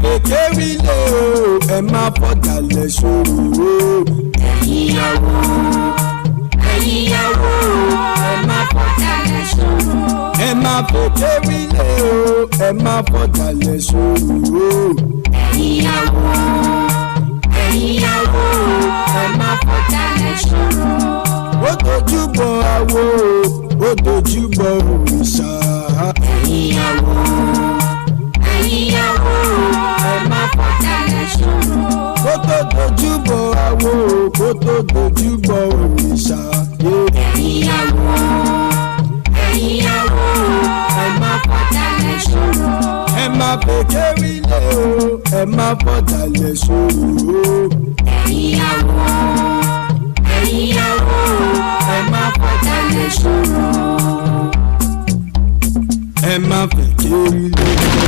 fèké wílé o, ẹ má fọ̀dàlẹ̀ ṣòro. Ẹ̀yìnyàwó, ẹ̀yìnyàwó, ẹ má fọ̀dàlẹ̀ ṣòro. Ẹ má fèké wílé o, ẹ má fọ̀dàlẹ̀ ṣòro. Ẹ̀yìnyàwó, ẹ̀yìnyàwó, ẹ má fọ̀dàlẹ̀ ṣòro. Ó dojúbọ awo, ó dojúbọ òrìṣà. Ẹ̀yìnyàwó, ẹ̀yìnyàwó, ẹ má fọ̀dàlẹ̀ ṣòro. Kó tó dojúbọ awo, kó tó dojúbọ òrìṣà. Ẹ̀yìnyàwó, ẹ̀yìnyàwó, ẹ má fọ̀dàlẹ̀ ṣòro. Ẹ má fèké wílé o, ẹ má fọ̀dàlẹ̀ ṣòro. Ẹ̀yìnyàwó, ẹ̀yìnyàwó, ẹ má fọ̀dàlẹ̀ ṣòro. Ẹ má fèké wílé o,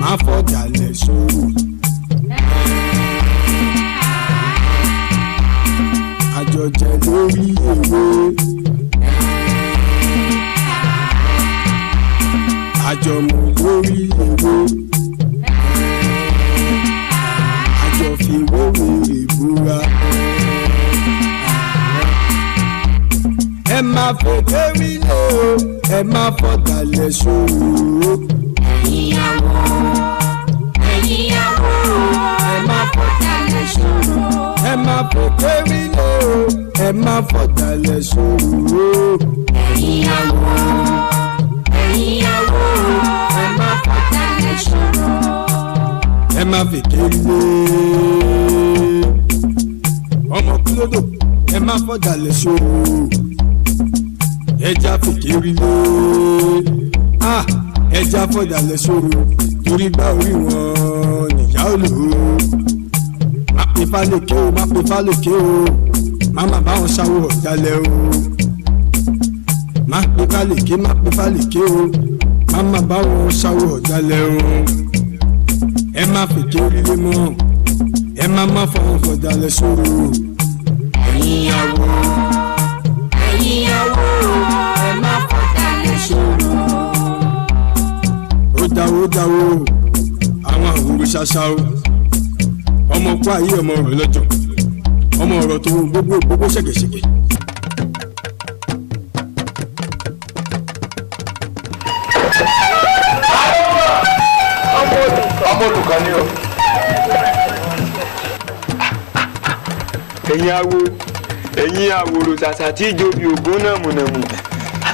má fọ̀dàlẹ̀ ṣòro. Àjọjẹ lórí ewé, àjọmọ̀ lórí ewé, àjọfìwéwé ìbúra. Ẹ má fèké wílé o, ẹ má fọ̀dàlẹ̀ ṣòro. Ẹ̀yìnyàwó, ẹ̀yìnyàwó, ẹ má fọ̀dàlẹ̀ ṣòro. Ẹ má fèké wílé o, ẹ má fọ̀dàlẹ̀ ṣòro. Ẹ̀yìnyàwó, ẹ̀yìnyàwó, ẹ má fọ̀dàlẹ̀ ṣòro. Ẹ má fèké wílé ọmọ kúlódò, ẹ má fọ̀dàlẹ̀ ṣòro. Ẹja fèké wílé ẹja fọ̀dàlẹ̀ ṣòro, torí gbá orí wọn nìyá olò. Má pe fálèké o, má pe fálèké o, má má bá wọn ṣàwọ̀ ọ̀dàlẹ̀ o. Má pe fálèké, má pe fálèké o, má má bá wọn ṣàwọ̀ ọ̀dàlẹ̀ o. Ẹ má fèké wílé mọ́, ẹ má má fọwọ́ fọ̀dàlẹ̀ ṣòro. Ẹ̀yìnyàwó, ẹ̀yìnyàwó, ẹ má fọ̀dàlẹ̀ ṣòro. Ó dáwó àwọn àwòrán ṣaṣa o. Ọmọ kú ayé ọmọ ọ̀rọ̀ lọ́jọ́, ọmọ ọ̀rọ̀ tó gbogbo ṣẹ̀gẹ̀ṣẹ̀gẹ̀. Ọmọ olùkọ́ ni o. Ẹ̀yin àwòrò ṣàṣà tí ìjòbi ògún náà mùnàmù.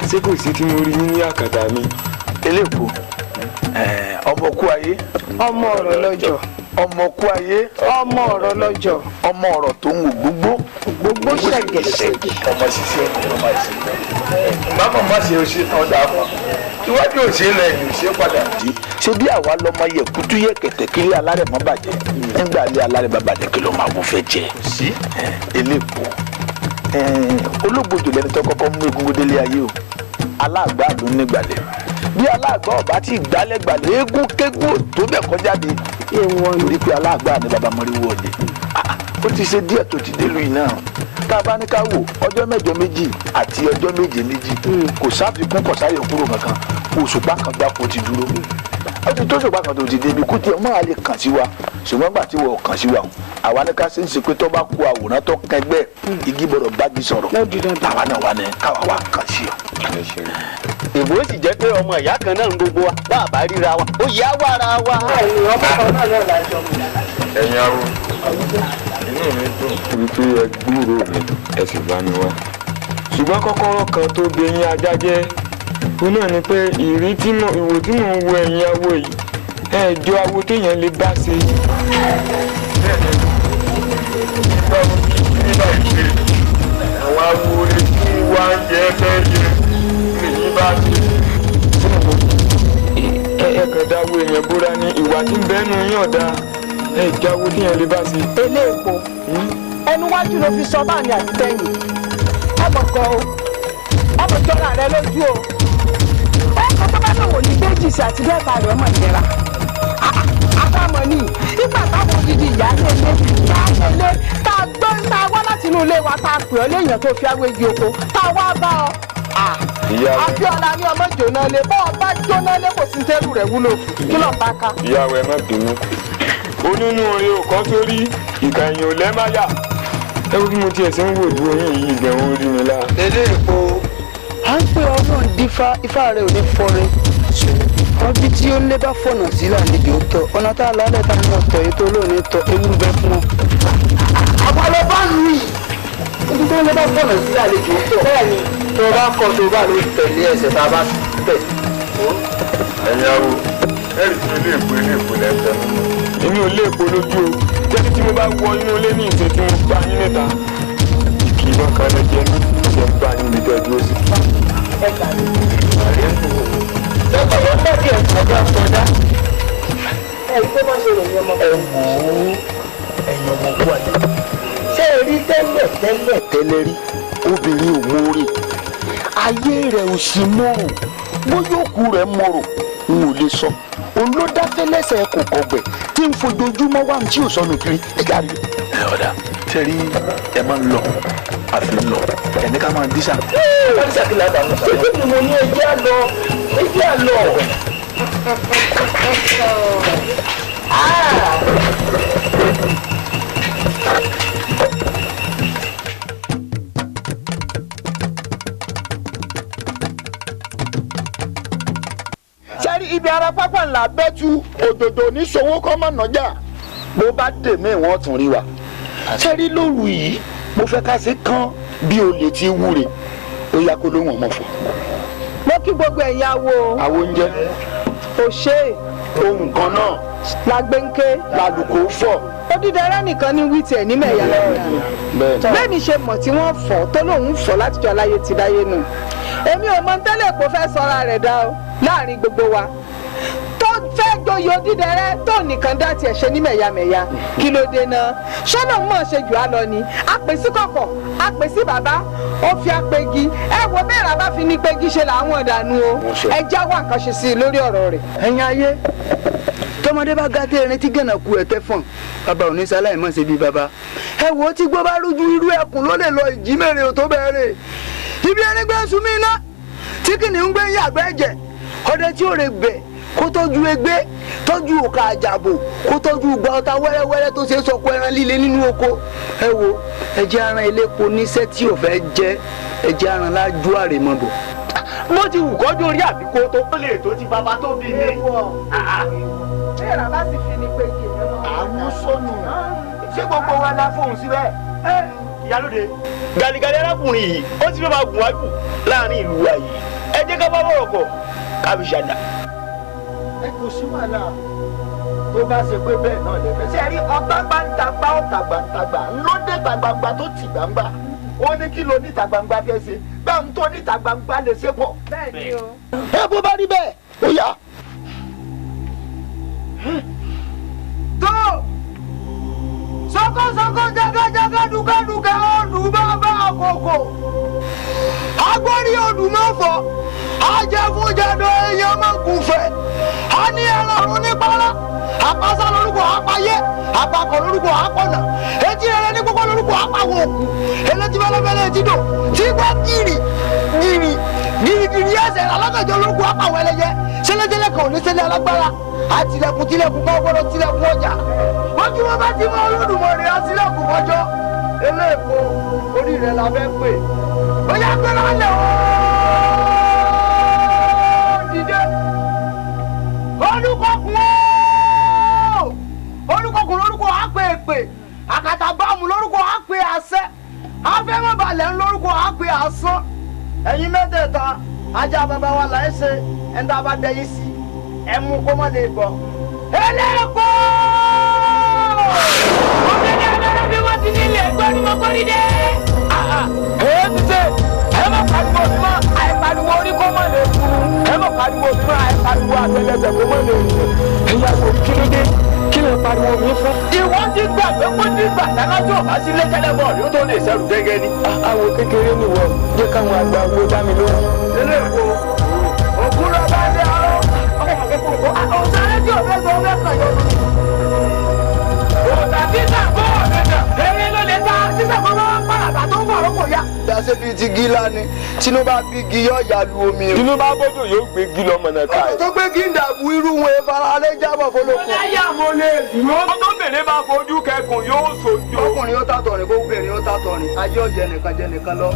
Ṣé kò sí tí mo rí ní àkàtà mi? Eléèpo, ọmọ kú ayé. Ọmọ ọ̀rọ̀ lọ́jọ́. Ọmọ kú ayé. Ọmọ ọ̀rọ̀ lọ́jọ́. Ọmọ ọ̀rọ̀ tó ń wò gbogbo ṣẹ̀gẹ̀ṣẹ̀gẹ̀. ọmọ ṣiṣẹ́ ọmọ ìṣẹ́. Bàbá má ṣe o ṣe tán dáa fún. Iwájú òṣè lẹ́yìn òṣè padà dí. Ṣé bí àwa lọmọ yẹ kutu yẹ kẹ̀tẹ̀ kí ilé alárẹ̀ mọ́ bàjẹ́? Nígbà ilé alárẹ̀ bá bàjẹ́ kí ló máa wọ fẹ́ jẹ? Eléèpo. Olóògbòjò lẹni tó kọ́kọ́ mú egungun délé ayé o. Aláàgbá ló ń nígbàlẹ̀. Bí aláàgbá ọba tí gbálẹ́gbàlẹ̀ eégún kégún tó bẹ̀ kọjá de. Torí pé aláàgbá ni bàbá mọ́ríwó ọ̀dẹ. Ó ti ṣe díẹ̀ tó ti délùú yìí náà. Tá a bá ní ká wò ọjọ́ mẹ́jọ méjì àti ọjọ́ méje méjì kò sáfikún kò sáyẹ̀ kúrò kankan, òṣùpá kan gbáko ti dúró. Ó ti tó òṣùpá kan tó ti débi kú tiẹ̀ máa lè kàn sí wa, ṣùgbọ́n gbà tí wọ́n kàn sí wa àwa ní ká ṣe ń ṣe pé tó bá kó àwòrán tó kẹgbẹ́ igi gbọ́dọ̀ bági sọ̀rọ̀ àwa náà wà ní káwa wà kàn sí ọ. Ìbò sì jẹ́ pé ọmọ ìyá kan náà ń gbogbo wa bá a bá ríra wa ó yá wàrà wa. Ọmọ kan náà lọ́ọ́ lájọ. Ẹ̀yin awo, inú mi dùn wípé ẹ gbúrò mi ẹ sì bá mi wá. Ṣùgbọ́n kọ́kọ́rọ́ kan tó bí eyín ajá jẹ́ ó náà ni pé ìwò tí mò ń wo ẹ̀yin awo yìí ẹ jọ awo téèyàn lè bá ṣe. Àwọn awo orí tí wá ń jẹ lẹ́yìn nìyí bá ṣe. Ẹ kàn dáwọ́ èèyàn búra ní ìwà tí ń bẹ́nu yín ọ̀dà ẹ jáwó téèyàn lè bá ṣe. Eléèpo ẹnu wájú ló fi sọ báà ní àtìtẹ́yìn. Ọmọ kan o, ọmọ ìjọra rẹ lójú o. Ọkọ̀ tó bá lòwò ní méjì sí àti mẹ́ta rẹ̀ ọmọ ìjẹra. Àbámọ̀ ni nígbà táwọn odidi ìyá lélẹ̀ tá a gbọ́ tá a wá láti inú ilé wa tá a pè ọ́ léèyàn tó fi awégi oko tá a wá bá ọ Abíọ́lá ní ọmọ jóná lé bọ́ ọba jóná lé kò sí tẹ́rù rẹ̀ wúlò kí ló bá ká. ìyàwó ẹ má bínú onínú oore ò kọ́ sórí ìkà èèyàn ò lẹ́máyà ẹ bí mo tiẹ̀ ṣe ń wò ju oyin yìí gan-an orí mi lára. lélẹ́ èpo à ń pè ọlọ́run dífá ifá rẹ̀ ò ní fọ́re ọbí tí ó lé bá fọ̀nà sí làlejò tọ̀ ọ̀nà tá a lálẹ́ tá a lọ tọ̀ ètò olóòní tọ̀ ewu bẹ fún ọ. àbálọ́ bá lù í ibi tó lé bá fọ̀nà sí làlejò tọ̀ bẹ́ẹ̀ ni tó bá kọ tó bá ló tẹ̀lé ẹsẹ̀ tá a bá tẹ̀. ẹ̀yin awo ẹ̀rì tí ilé èpo lẹ́fẹ̀ẹ́ èmi ò lé èpo lójú o jẹ́bi tí mo bá wọ inú ilé ní ìsìn tí mo gbá yín níta kì í bá kan lẹ jẹ́ ní ìṣẹ́ gbá yín níbi tẹ́ dúró sí. ẹ gbà mí. lọ́kọ̀ ló pẹ́ kí ẹ̀sìn ọ̀gá sọdá. ẹ tó bá ṣe ròyìn ọmọ ẹ wò ó ẹ̀yìn ọmọ kú àyè. ṣé ẹ rí tẹ́lẹ̀ rí obìnrin ò mórí ayé rẹ̀ ò sì mọ̀rọ̀ bóyá òkú rẹ̀ mọ̀rọ̀ n ò lè sọ òun ló dáfẹ́ lẹ́sẹ̀ kò kọ̀gbẹ̀ tí ń fojoojúmọ́ wá tí ò sọnù kiri ẹ̀ka rí. ẹ ọ̀dà ṣe rí ẹ máa ń lọ àfi ń lọ ẹni ká máa dísà. dísà kí lábàá lọ. ṣé kí mo ní ẹjẹ́ àlọ́ ẹjẹ́ àlọ́. sẹ́rí ibi ara pápá ńlá bẹ́tú òdòdó ní sowó kọ́ mọ̀ nájà bó bá dè mí wọ́n tún rí wa. sẹ́rí lóru yìí mo fẹ́ ká sí kán bí olè ti wúre ó yá kó lóhùn ọmọ fún. mo kí gbogbo ẹ̀yin awo. àwo oúnjẹ. òṣè. ohun kan náà. lágbẹ́ńké. lálùkò fọ̀. odídẹrẹ́ nìkan ní wíìtì ẹ̀ ní mẹ̀yà lọ́wọ́. bẹ́ẹ̀ ni ṣe mọ̀ tí wọ́n fọ̀ tó lóun fọ̀ látijọ́ aláyé ti dáyé nù. èmi ò mọ tẹ́lẹ̀ kó fẹ́ sọ́ra rẹ̀ dá o láàrin gbogbo wa tó fẹ́ joyè odídẹrẹ́ tó nìkan dá tiẹ̀ ṣe ní mẹ̀yàmẹ̀yà kí ló dé náà ṣọ́nà mọ̀ ṣe jù á lọ ni àpèsí kọ̀kọ̀ àpèsí bàbá ó fi apegi ẹ wo bẹ́ẹ̀ rà bá fi ní pegi ṣe làwọn ìdànù o ẹ já wà nǹkan ṣe sí i lórí ọ̀rọ̀ rẹ̀. ẹ̀yin ayé tọmọdé bá gàtẹ ẹni tí gànà ku ẹtẹ fọn bàbá òní sáláì mọ̀ ṣe bí bàbá ẹ wo tí gbọ́ bá rújú irú ẹkùn ló lè lọ ìjì mẹ́rin ò tó bẹ̀rẹ̀ ibi ẹni gbé sunmí iná tí kìnìún gbé yàgbẹ́ ẹ̀jẹ̀ ọdẹ tí ó rè bẹ̀ kó tọ́jú egbé tọ́jú òkà àjàbò kó tọ́jú gba ọta wẹ́rẹ́wẹ́rẹ́ tó ṣe é sọkọ ẹran líle nínú oko ẹ wo ẹjẹ́ aran elépo níṣẹ́ tí ò fẹ́ jẹ́ ẹjẹ́ aran lájú àrèmọ́bọ̀. mo ti wù kọ́jú orí àbíkó tó lè tó ti bàbá tó bí mi. bẹ́ẹ̀ rà bá sì fi ní pé kí ẹ mọ́. àwọn sọnù ṣé gbogbo wa la fóun síbẹ̀. Ìyálóde gàlígàlí arákùnrin yìí ó ti fẹ́ máa gùn wájú láàrin ìlú wa yìí ẹ jẹ́ ká bá bọ̀rọ̀ kọ̀ kábi ṣàdá. ẹ kò sí wàhálà tó bá ṣe pé bẹ́ẹ̀ náà lè fẹ́. ṣé ẹ rí ọgbà gbàǹtagbà ọ̀tà gbàǹtagbà ńlọ́dẹ ìta gbangba tó ti gbangba ó ní kí ló níta gbangba fẹ́ ṣe gbà ń tó níta gbangba lè ṣe pọ̀. bẹ́ẹ̀ ni o. ẹ bó bá rí bẹ́ẹ̀ ó yá. tó sọkọsọkọ jagajaga dùkàdùkà ọdún bàbá àkókò agbórí ọdún mẹ́fọ̀ ajẹfúnjẹdọ èèyàn máa ń kúfẹ̀ a ní ẹlọ́run nípara àpáṣá lórúkọ àpáyé àpapọ̀ lórúkọ àpọ̀nà etí rere ní púpọ̀ lórúkọ àpàwọ̀ òkú elétí bẹ́lẹ́bẹ́lẹ́ etí dò tí gbọ́ gírígírí ẹsẹ̀ alágbèjọ lórúkọ àpàwọ̀ ẹlẹ́yẹ sẹ́lẹ̀jẹ́lẹ̀ kan ò ní sẹ́lẹ̀ alágbára àtìlẹ̀kùn tilẹ̀kùn kọ́ gbọ́dọ̀ tilẹ̀kùn ọjà wọ́n kí wọ́n bá ti mọ Olódùmarè àtìlẹ̀kùn kọjọ́ eléèpo orí rẹ̀ la fẹ́ pè ó yá gbé lálẹ́ o dìde olùkọ́kùn lórúkọ àpè èpè àkàtàbàmù lórúkọ àpè àṣẹ afẹ́mọ̀balẹ̀ lórúkọ àpè àṣán ẹ̀yin mẹ́tẹ̀ẹ̀ta ajá bàbá wa là ń ṣe ẹ̀ńdá bá dẹ́yìn sí ẹ̀mú kó má lè gbọ́. eléèpo ọ̀gbẹ́ni abẹ́rẹ́ bí wọ́n ti ní ilé ẹ̀gbọ́n ni mo kọ́ ní dé. èyí ti ṣe ẹ má pariwo mi mọ́ àìpariwo orí kó má lè kú ẹ má pariwo mi mọ́ àìpariwo àtẹlẹsẹ̀ kó má lè kú. ìyàwó kílódé kí lè pariwo mi fún. ìwọ ti gbà pé kó ti gbà dánájọ́ bá sí lẹ́kẹ́lẹ́ bọ̀ yóò tó lè ṣẹ́rù gẹ́gẹ́ ni. àwọn kékeré ni wọ́n jẹ́ káwọn àgbà wo dá mi lóhùn. eléèpo òkú lọ bá dé ọ̀rọ̀ ọ̀sán tí òfé tó fẹ́ kàn yọ. òtà títà bọ́ ọ̀dẹ̀dẹ̀ eré ló lè ta títà bọ́ bá pàràbà tó ń bọ̀ lóko ya. ṣe bíi ti gíla ni tinubu bá bí igi yọ ìyàlú omi o. tinubu abọ́dọ̀ yóò gbé gí lọ́mọ náà ká ẹ̀. tó gbé kí n dàbú irú wọn ìfaralẹ́ jábọ̀ fọlọ́kùn. ọlẹ́yà mo lè dúró. ọmọbìnrin bá fojú kẹkùn yóò sojú. ọkùnrin yóò tàtọ̀ rìn kó obìnrin yóò tàtọ̀ rìn ayé ọ̀jẹ̀ nìkan lọ.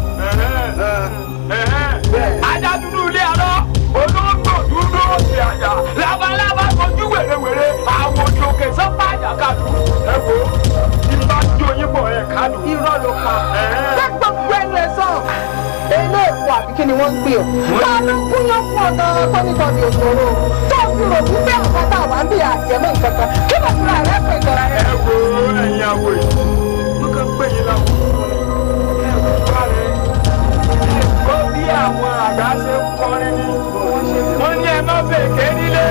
ajá dúdú ilé arọ olóńgbò dúdú òsì àjà labalábá fojú wèrèwèrè àwọn òjò òkè sọ́pà àjàkadù. ẹ wo ìbá jó yín bọ̀ ẹ̀ kádùn. irọ́ ló pa gbogbo ẹnu ẹ sọ ilé èkó àbí kí ni wọ́n ń pè ọ́. máa ló kúnyán fún ọ̀dọ́ tó nípa bí òṣòro tó fi rò wípé àpáta wà ń bí àjẹmọ́ nǹkan kan kí ló fura rẹ pè jọra rẹ. ẹ wo ẹ̀yin àwọ̀ yìí mo kàn pè yín láwọn ẹ wò wá rẹ ẹ gbọ́ bí àwọn àgbà ṣe ń kọrin ni wọ́n ní ẹ má fèké nílé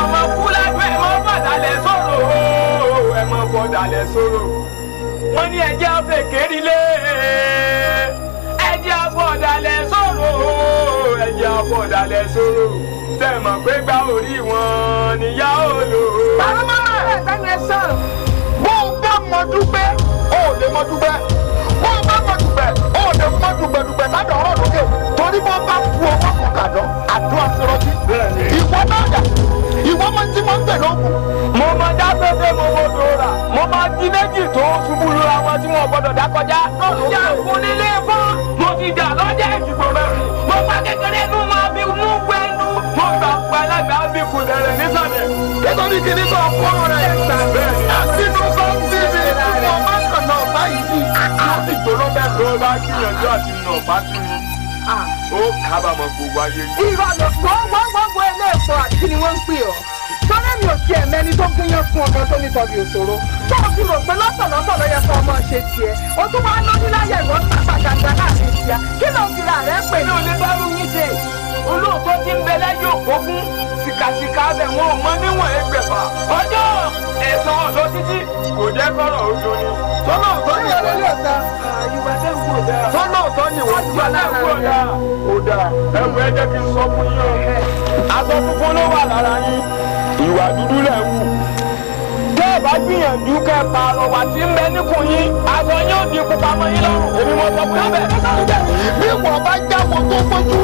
ọmọ fúlàgbé ẹ má bọ̀dàlẹ̀ sọ̀rọ̀ ẹ má bọ̀dàlẹ̀ sọ̀rọ̀ wọ́n ní ẹjẹ́ fèké nílé ẹjẹ́ bọ̀dàlẹ̀ sọ̀rọ̀ ẹjẹ́ bọ̀dàlẹ̀ sọ̀rọ̀ tẹ̀ mọ̀ pé gba orí wọn níyà ó lò. bàbá máa rẹ̀ sẹ́nu ẹ sọ̀rọ̀. bó o bá mọ dúpẹ́ ó lè mọ dúpẹ́ bó o bá mọ dúpẹ́ ó lè mọ dúpẹ́dúpẹ́ ládàá ọ̀rọ̀ lókè torí bó bá fu ọwọ́ kan kàdán àdúrà sọ̀rọ̀tì ìwọ náà dà ìwọ máa ti mọ ń tẹ̀lé òkun. mo mọ dábẹ́bẹ́ mo mọ dòrà mo máa di méjì tó ṣubú lura wọn tí wọn gbọdọ̀ dá kọjá. mo jà fún nílé fún mo ti jà lọ́jà ìdìbò mẹ́rin mo pa kékeré nù máa fi mú gbẹ́nu mo gbà pàlágbà bí kùdẹ̀rẹ̀ nísàlẹ̀. nítorí kìíní sọ fún rẹ̀ àtinú bá ń bí mi mo máa ń kàn náà báyìí sí láti gbòòrò bẹ́ẹ̀ tó bá gbìyànjú àti nà bá tún ni ó kábàámọ̀ gbogbo ayé. irọ́ ló gbogbo ilé èkó àti kí ni wọ́n ń pè ọ́. sọ́dọ̀ mi ò tiẹ̀ mẹ́ni tó gúnyán fún ọmọ tó nípa bí òṣòro tó o fi rò pé lọ́sọ̀lọ́sọ̀ ló yẹ kó ọmọ ṣe tiẹ̀ o tún wá lórí láyé ìwọ́n pàpàgàgbà láàrin ìṣíà kí ló ń fira rẹ pè. mi ò lè bá rú yín ṣe olóòótọ́ tí ń bẹ lẹ́yìn òkú fún sìkàsìkà bẹ̀ wọn ò mọ níwọ̀n ẹgbẹ̀fà ọjọ́ ẹ̀sán ọ̀dọ́ títí kò jẹ́ kọ́rọ̀ ojú ni. tọ́lọ́ọ̀tọ́ ni wọ́n ní ọ̀tá tọ́lọ́ọ̀tọ́ ni wọ́n ti wà láàrin rẹ̀. ó dáa ẹ̀wù ẹ jẹ́ kí n sọ fún yín o aṣọ funfun ló wà lára yín ìwà dúdú lẹ̀ wù. tẹ́ ẹ bá gbìyànjú kẹ́ ẹ pààrọ̀ wà tí ń bẹ níkùn yín aṣọ yín ò di pupa mọ́ yín lọ́rùn èmi mo sọ fún yín bẹ́ẹ̀. bí wọ́n bá jáwọ́ tó fojú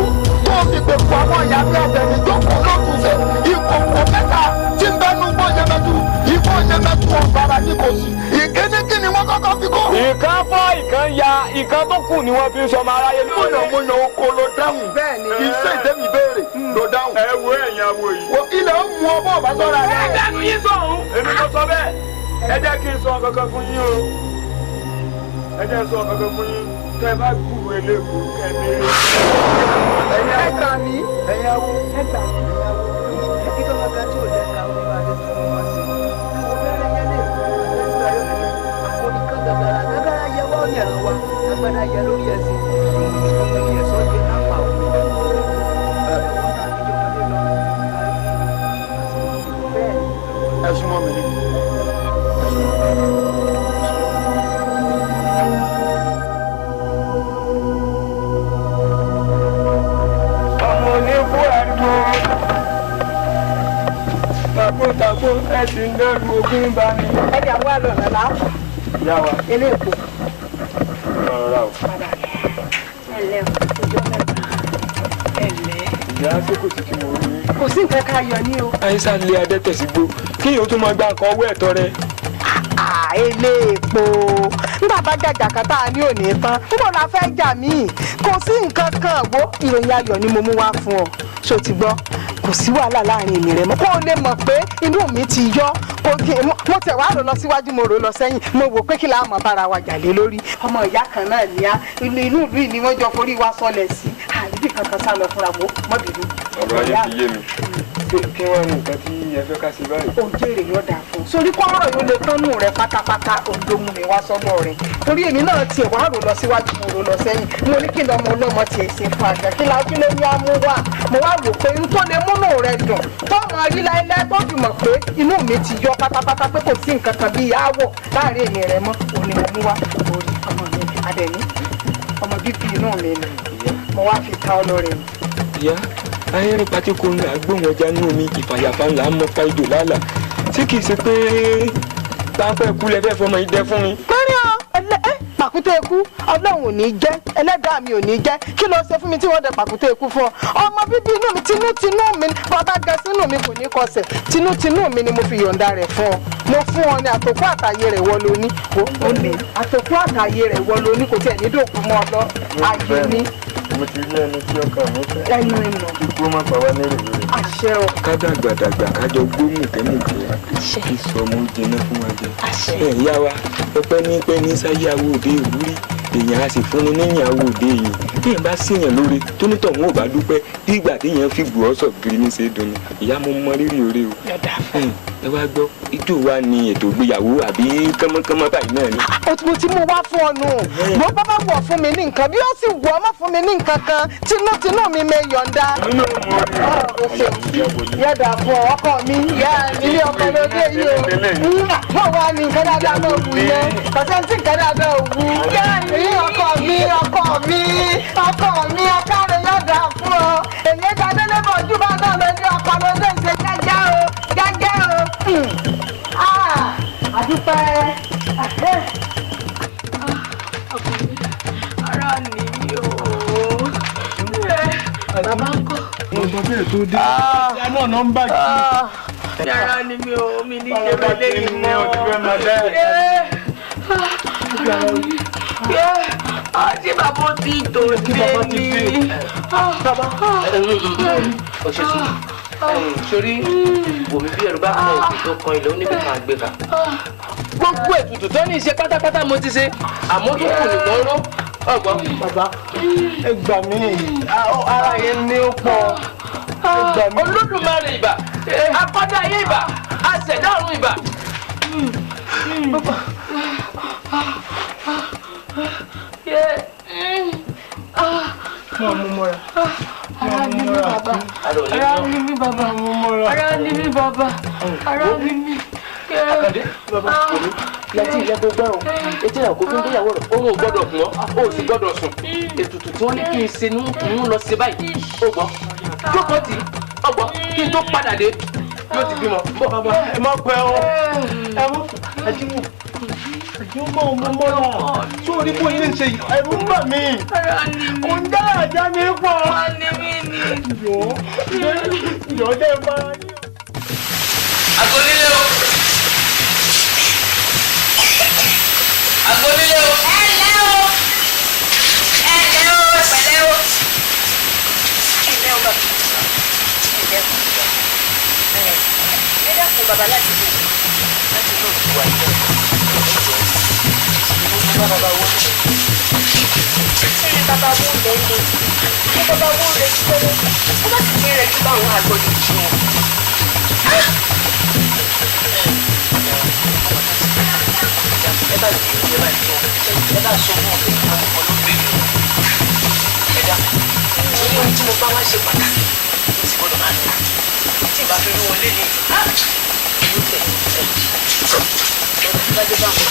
tó fi pè fún àwọn ìyá bí Abeni jókòó lótùsẹ̀ ìkòkò mẹ́ta tí ń bẹ́nu gbọ́ yẹmẹtu ìfọ̀ yẹmẹtu ọ̀bàrà ní kò sí ìkíní kí ni wọ́n kọ́kọ́ fi kó. ìkan fọ́ ìkan ya ìkan tó kù ni wọ́n fi ń sọmọ aráyé ní. múnà oko ló dáhùn kì í ṣe ìdẹ́mi béèrè ló dáhùn. ẹ wo ẹ̀yin awo yìí. wo ilẹ̀ ó mú ọmọ ọ̀bá sọ́ra rẹ̀. ẹ dẹnu yín sọ̀hún èmi ló sọ bẹ́ẹ̀ ẹ jẹ́ kí n sọ kankan fún yín o ẹ jẹ́ sọ kankan fún yín tẹ́ ẹ bá gbúròó eléèkó kẹ́ni. ẹ̀yin ẹgbà mi ẹ̀yin awo ẹgbà mi ẹbí tó máa ga tí ò lẹ́ ka orí wa lé fún wọn sí i. mo fẹ́rẹ̀ yẹn lè fún ẹgbẹ́ ayọ́kẹ́lẹ́ àkọ́ni kan gàgàrà yẹ wá ọ̀nà wa agbada yẹ lórí ẹsẹ̀ ìgbìmọ̀ ẹ̀sọ́ jẹ lápá o. ẹ súnmọ́ mi ní. ọmọ ní fún ẹ̀dùn tàgbótàgbó ẹ ti ń dẹ́rù ogún bá mi. ẹ̀dì àwọn àlọ́ ọ̀nà láàpù yá wa ilé èkó. rọra o. ẹ̀lẹ́ ọjọ́ mẹ́ta ẹ̀lẹ́. ìyá sẹ́kù tí mo rí. kò sí nǹkan ká yọ ní o. àyíṣà lé adẹ́tẹ̀ sí gbó kí yóò tún máa gba nǹkan ọwọ́ ẹ̀tọ́ rẹ. ilé èkó nígbà bá jàjà kan tá a ní òní tán níbo la fẹ́ jà míì kò sí nǹkan kan wo ìròyìn ayọ̀ ni mo mú wá fún ọ ṣó ti gbọ́ kò sí wàhálà láàrin èmi rẹ mọ́ kó o lè mọ̀ pé inú mi ti yọ kò kí mo tẹ̀ wá rò lọ síwájú mo rò lọ sẹ́yìn mo wò pé kí la mọ̀ bára wa jà lé lórí ọmọ ìyá kan náà ní á inú ìlú yìí ni wọ́n jọ forí wa sọlẹ̀ sí àríbì kankan sá lọ fúnra wo mọ́bìnú. ọ̀rọ̀ ayé ti yé mi kí wọ́n ní nǹkan tí ẹ fẹ́ ká ṣe báyìí. òjèrè yóò dà fún un sórí kọ́rọ̀ yóò lè tọ́nù rẹ pátápátá òǹdómù mi wá sọ́dọ̀ rẹ torí èmi náà tiẹ̀ wá rò lọ síwájú mo rò lọ sẹ́yìn mo ní kí lọmọ ọlọ́mọ tiẹ̀ ṣe fún àgbà kí la kí ló ní amú wá mo wá wò pé n tó lè múnú rẹ dùn tọ́mọ rí láéláé tó fi mọ̀ pé inú mi ti yọ pátápátá pé kò sí nǹkan kan bíi aáwọ̀ láàrin èmi rẹ mọ́ òní mo mú wá orí ọmọ mi Abeni ọmọ bíbí inú mi nù mo wá fi ta ọlọ́rẹ̀ mi. ìyá ayẹrin pátíkó ní agbóhùn ẹja ní omi ìfàyàfà ńlá mọ fáìdò lálà tí kì í ṣe pé pápẹ́ kú lẹ fẹ́ fọmọ yìí dẹ fún mi. pẹ́rẹ́ ọ pàkúté ikú ọlọ́run ò ní jẹ́ ẹlẹ́dàá mi ò ní jẹ́ kí ló ṣe fún mi tí wọ́n dẹ pàkúté ikú fún ọ ọmọ bíbí inú mi tinútinú mi bàbá gẹ sínú mi kò ní kọsẹ̀ tinútinú mi ni mo fi yọ̀ǹda rẹ̀ fún ọ mo fún ọ ní àtòkù àtàyè rẹ̀ wọ lóní o lè àtòkù àtàyè rẹ̀ wọ lóní kò tiẹ̀ ní dòkú mọ́ ọ lọ ayé mi. mo ti rí ẹni tí ọkàn mi fẹ́. ẹnu ìnà. ikú má pa wá lérè lórí. àṣẹ o. kádàgbàdàgbà kájọ gbóhùn tẹ́mùtẹ́ kí sọmọ jẹná fún wa jẹ. ẹ yá wa pẹpẹ ní sáyé awo òde ìwúrí èèyàn á sì fúnni níyàn awo òde yìí téèyàn bá ṣèyàn lóore tó nítọ̀hún ò bá dúpẹ́ bí ìgbà téèyàn fi gbọ́ sọ̀ gírí ní ṣe é dùn ní ìyá mo mọ rírì oore o. ẹ wá gbọ́ ijó wa ni ètò ìgbéyàwó àbí kánmọ́kánmọ́ báyìí náà ni. mo ti mú wá fún ọ nù mo bá bá wọ̀ fún mi ní nǹkan bí ó sì wọ̀ ọ́ má fún mi ní nǹkan kan tinútinú mi mẹ yọ̀ǹda. yọ̀dà fún ọkọ mi ìyá ilé ọkọ lóde yìí o wọ́n wá ní nǹkan dáadáa náà wù yẹn kọ̀sẹ́ tí nǹkan dáadáa wù ilé ọkọ mi ọkọ rẹ̀ yọ̀dà fún ọ èyí dáadé lébọ̀ ojú bá náà lórí ọkọ lóde ìṣe jẹ́jẹ́ o àdúpẹ́ ara ni mi o bàbá ń kọ́. ọjọ́ bẹ́ẹ̀ tó dé ìyá náà nọ́mbà yìí. ara ni mi o mi ní ṣe wọlé yìí mọ́. àti bàbá ti tó dé ní. ọ̀sẹ̀ sùn sórí wòmí bí ẹ̀rù bá kàn òkú tó kan ilẹ̀ oníbi kan gbé ka. gbogbo ètùtù tó ní í ṣe pátápátá mo ti ṣe àmọ́ tó kù nìkan ró ọgbọ́n. bàbá ẹ gbà mí ara yẹn ní ó pọ̀ ẹ gbà mí. Olódùmarè ìbà akọ́dá ayé ìbà aṣẹ̀dá ọ̀run ìbà. mú mọ́ra. Ara ni mi bàbá. Ara ni mi bàbá. Ara ni mi bàbá. Ara ni mi. Àkàndé bàbá òní láti ilé gbogbo ẹ̀rọ etí ìyàwó fún ìgbéyàwó rẹ̀ òun ò gbọ́dọ̀ fún ọ ó sì gbọ́dọ̀ sùn ètùtù tí wọ́n ní kí n ṣe ní ń lọ sí báyìí ó gbọ́ jókòó tì ó gbọ́ kí n tó padà dé yóò ti bímọ. bàbá ẹ má pẹ́ o ẹ má àjíwò mo mọ́ra tí orí bó yín ń ṣe ẹ̀rù ń bà mí kò ń dá àjá mi pọ̀ yóò dé bá yín. Agbolile o. Agbolile o. Ẹ lẹ́ o. Ẹ lẹ́ o. Pẹ̀lẹ́ o. Ẹ lẹ́ o bàbá. Ẹ lẹ́ o. Ẹ dákun bàbá láti lò. Láti lò ìwà ìjọ. Bàbá wo? Ṣé bàbá wo lè lè? Ṣé bàbá wo lè kéré? Ó bá sì kéré jù báwọn àgbọ̀dọ̀ jù wọn. Ẹ bá di ìwé bá jọ ẹ bá sọ fún ọ pé àwọn ọmọ ló gbé mi ẹ dá torí ohun tí mo bá wá ṣe pàtàkì mo sì gbọ́dọ̀ máa gbà tí ìbá fi rí wọn lé ní ìlú tẹ ẹ lọ́dún tí bá dé bá wọn.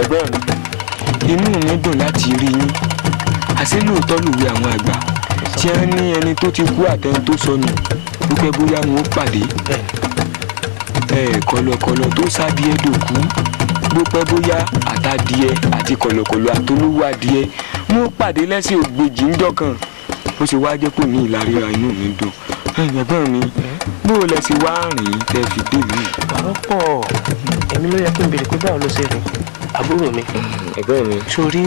ẹ̀gbọ́n mi inú mi dùn láti rí yín àṣé lóòótọ́ lùwẹ̀ àwọn àgbà tí wọ́n ní ẹni tó ti kú àtẹni tó sọnù wípé bóyá wọn ó pàdé kọ̀lọ̀kọ̀lọ̀ tó sádìẹ dòkú bó pẹ́ bóyá àtàdìẹ àti kọ̀lọ̀kọ̀lọ̀ àtolówó adìẹ wọn ó pàdé lẹ́sẹ̀ ògbèjì ńjọ́ kan ó ṣe wá jẹ́ kó ní ìlàríra inú mi dùn ẹ̀gbọ́n mi bó o lẹ ṣe wá rìn tẹ́ fi dé mi. ọ̀rọ̀ pọ̀ èmi ló yẹ kí n béèrè pé báwo ló ṣe rìn àbúrò mi. ẹ̀gbọ́n mi. sórí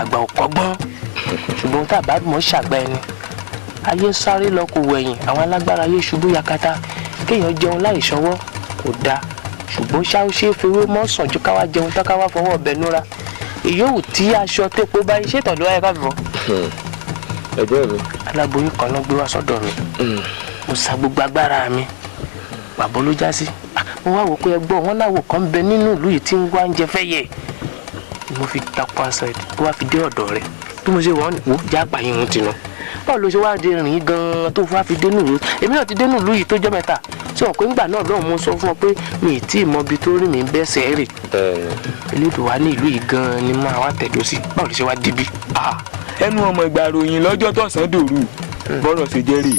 àgbà ò kọ́gbọ́n ṣùgbọ́n tá a bá mọ̀ ṣàgbà ẹni ayé sáré lọ kò wẹ̀yìn àwọn alágbára ayé ṣubú yakata kéèyàn jẹun láì ṣọwọ́ kò dáa ṣùgbọ́n ṣá ó ṣe é fewé mọ́ sàn ju káwá jẹun tán káwá fọwọ́ ọbẹ̀ núra ìyóòwù tí aṣọ tẹ́po bá iṣẹ́ ìtọ́jú ayé ká fọ́. ẹ̀gbọ́n mi. aláboyún kan náà gbé wá sọ́dọ̀ mi mo sa gbogbo agbára mi pàbó ló já sí mo wá wò pé ẹgbọ́n wọn láwò kan bẹ nínú ìlú yìí tí ń wá oúnjẹ fẹ́ yẹ mo fi takò aṣọ ẹ̀ tó wá fi dé ọ̀dọ̀ rẹ̀ bí mo ṣe wọ́n wò já pààyàn òun ti nù báwo ló ṣe wá dé rìn gan-an tó wá fi dé nílùú èmi náà ti dé nílùú yìí tó jẹ́ mẹ́ta tí ọ̀pẹ́ ńgbà náà lọ́hùn mo sọ fún ọ pé mi ì tí ì mọ ibi tó rí mi bẹ́sẹ̀ rè. elédùn wa ní ìlú yìí gan-an ni máa wá tẹ̀dó sí báwo lè ṣe wá débi. ẹnu ọmọ ìgbà ròyìn lọ́jọ́ tọ̀sán dòru bọ́rọ̀ ṣe jẹ́ rèé.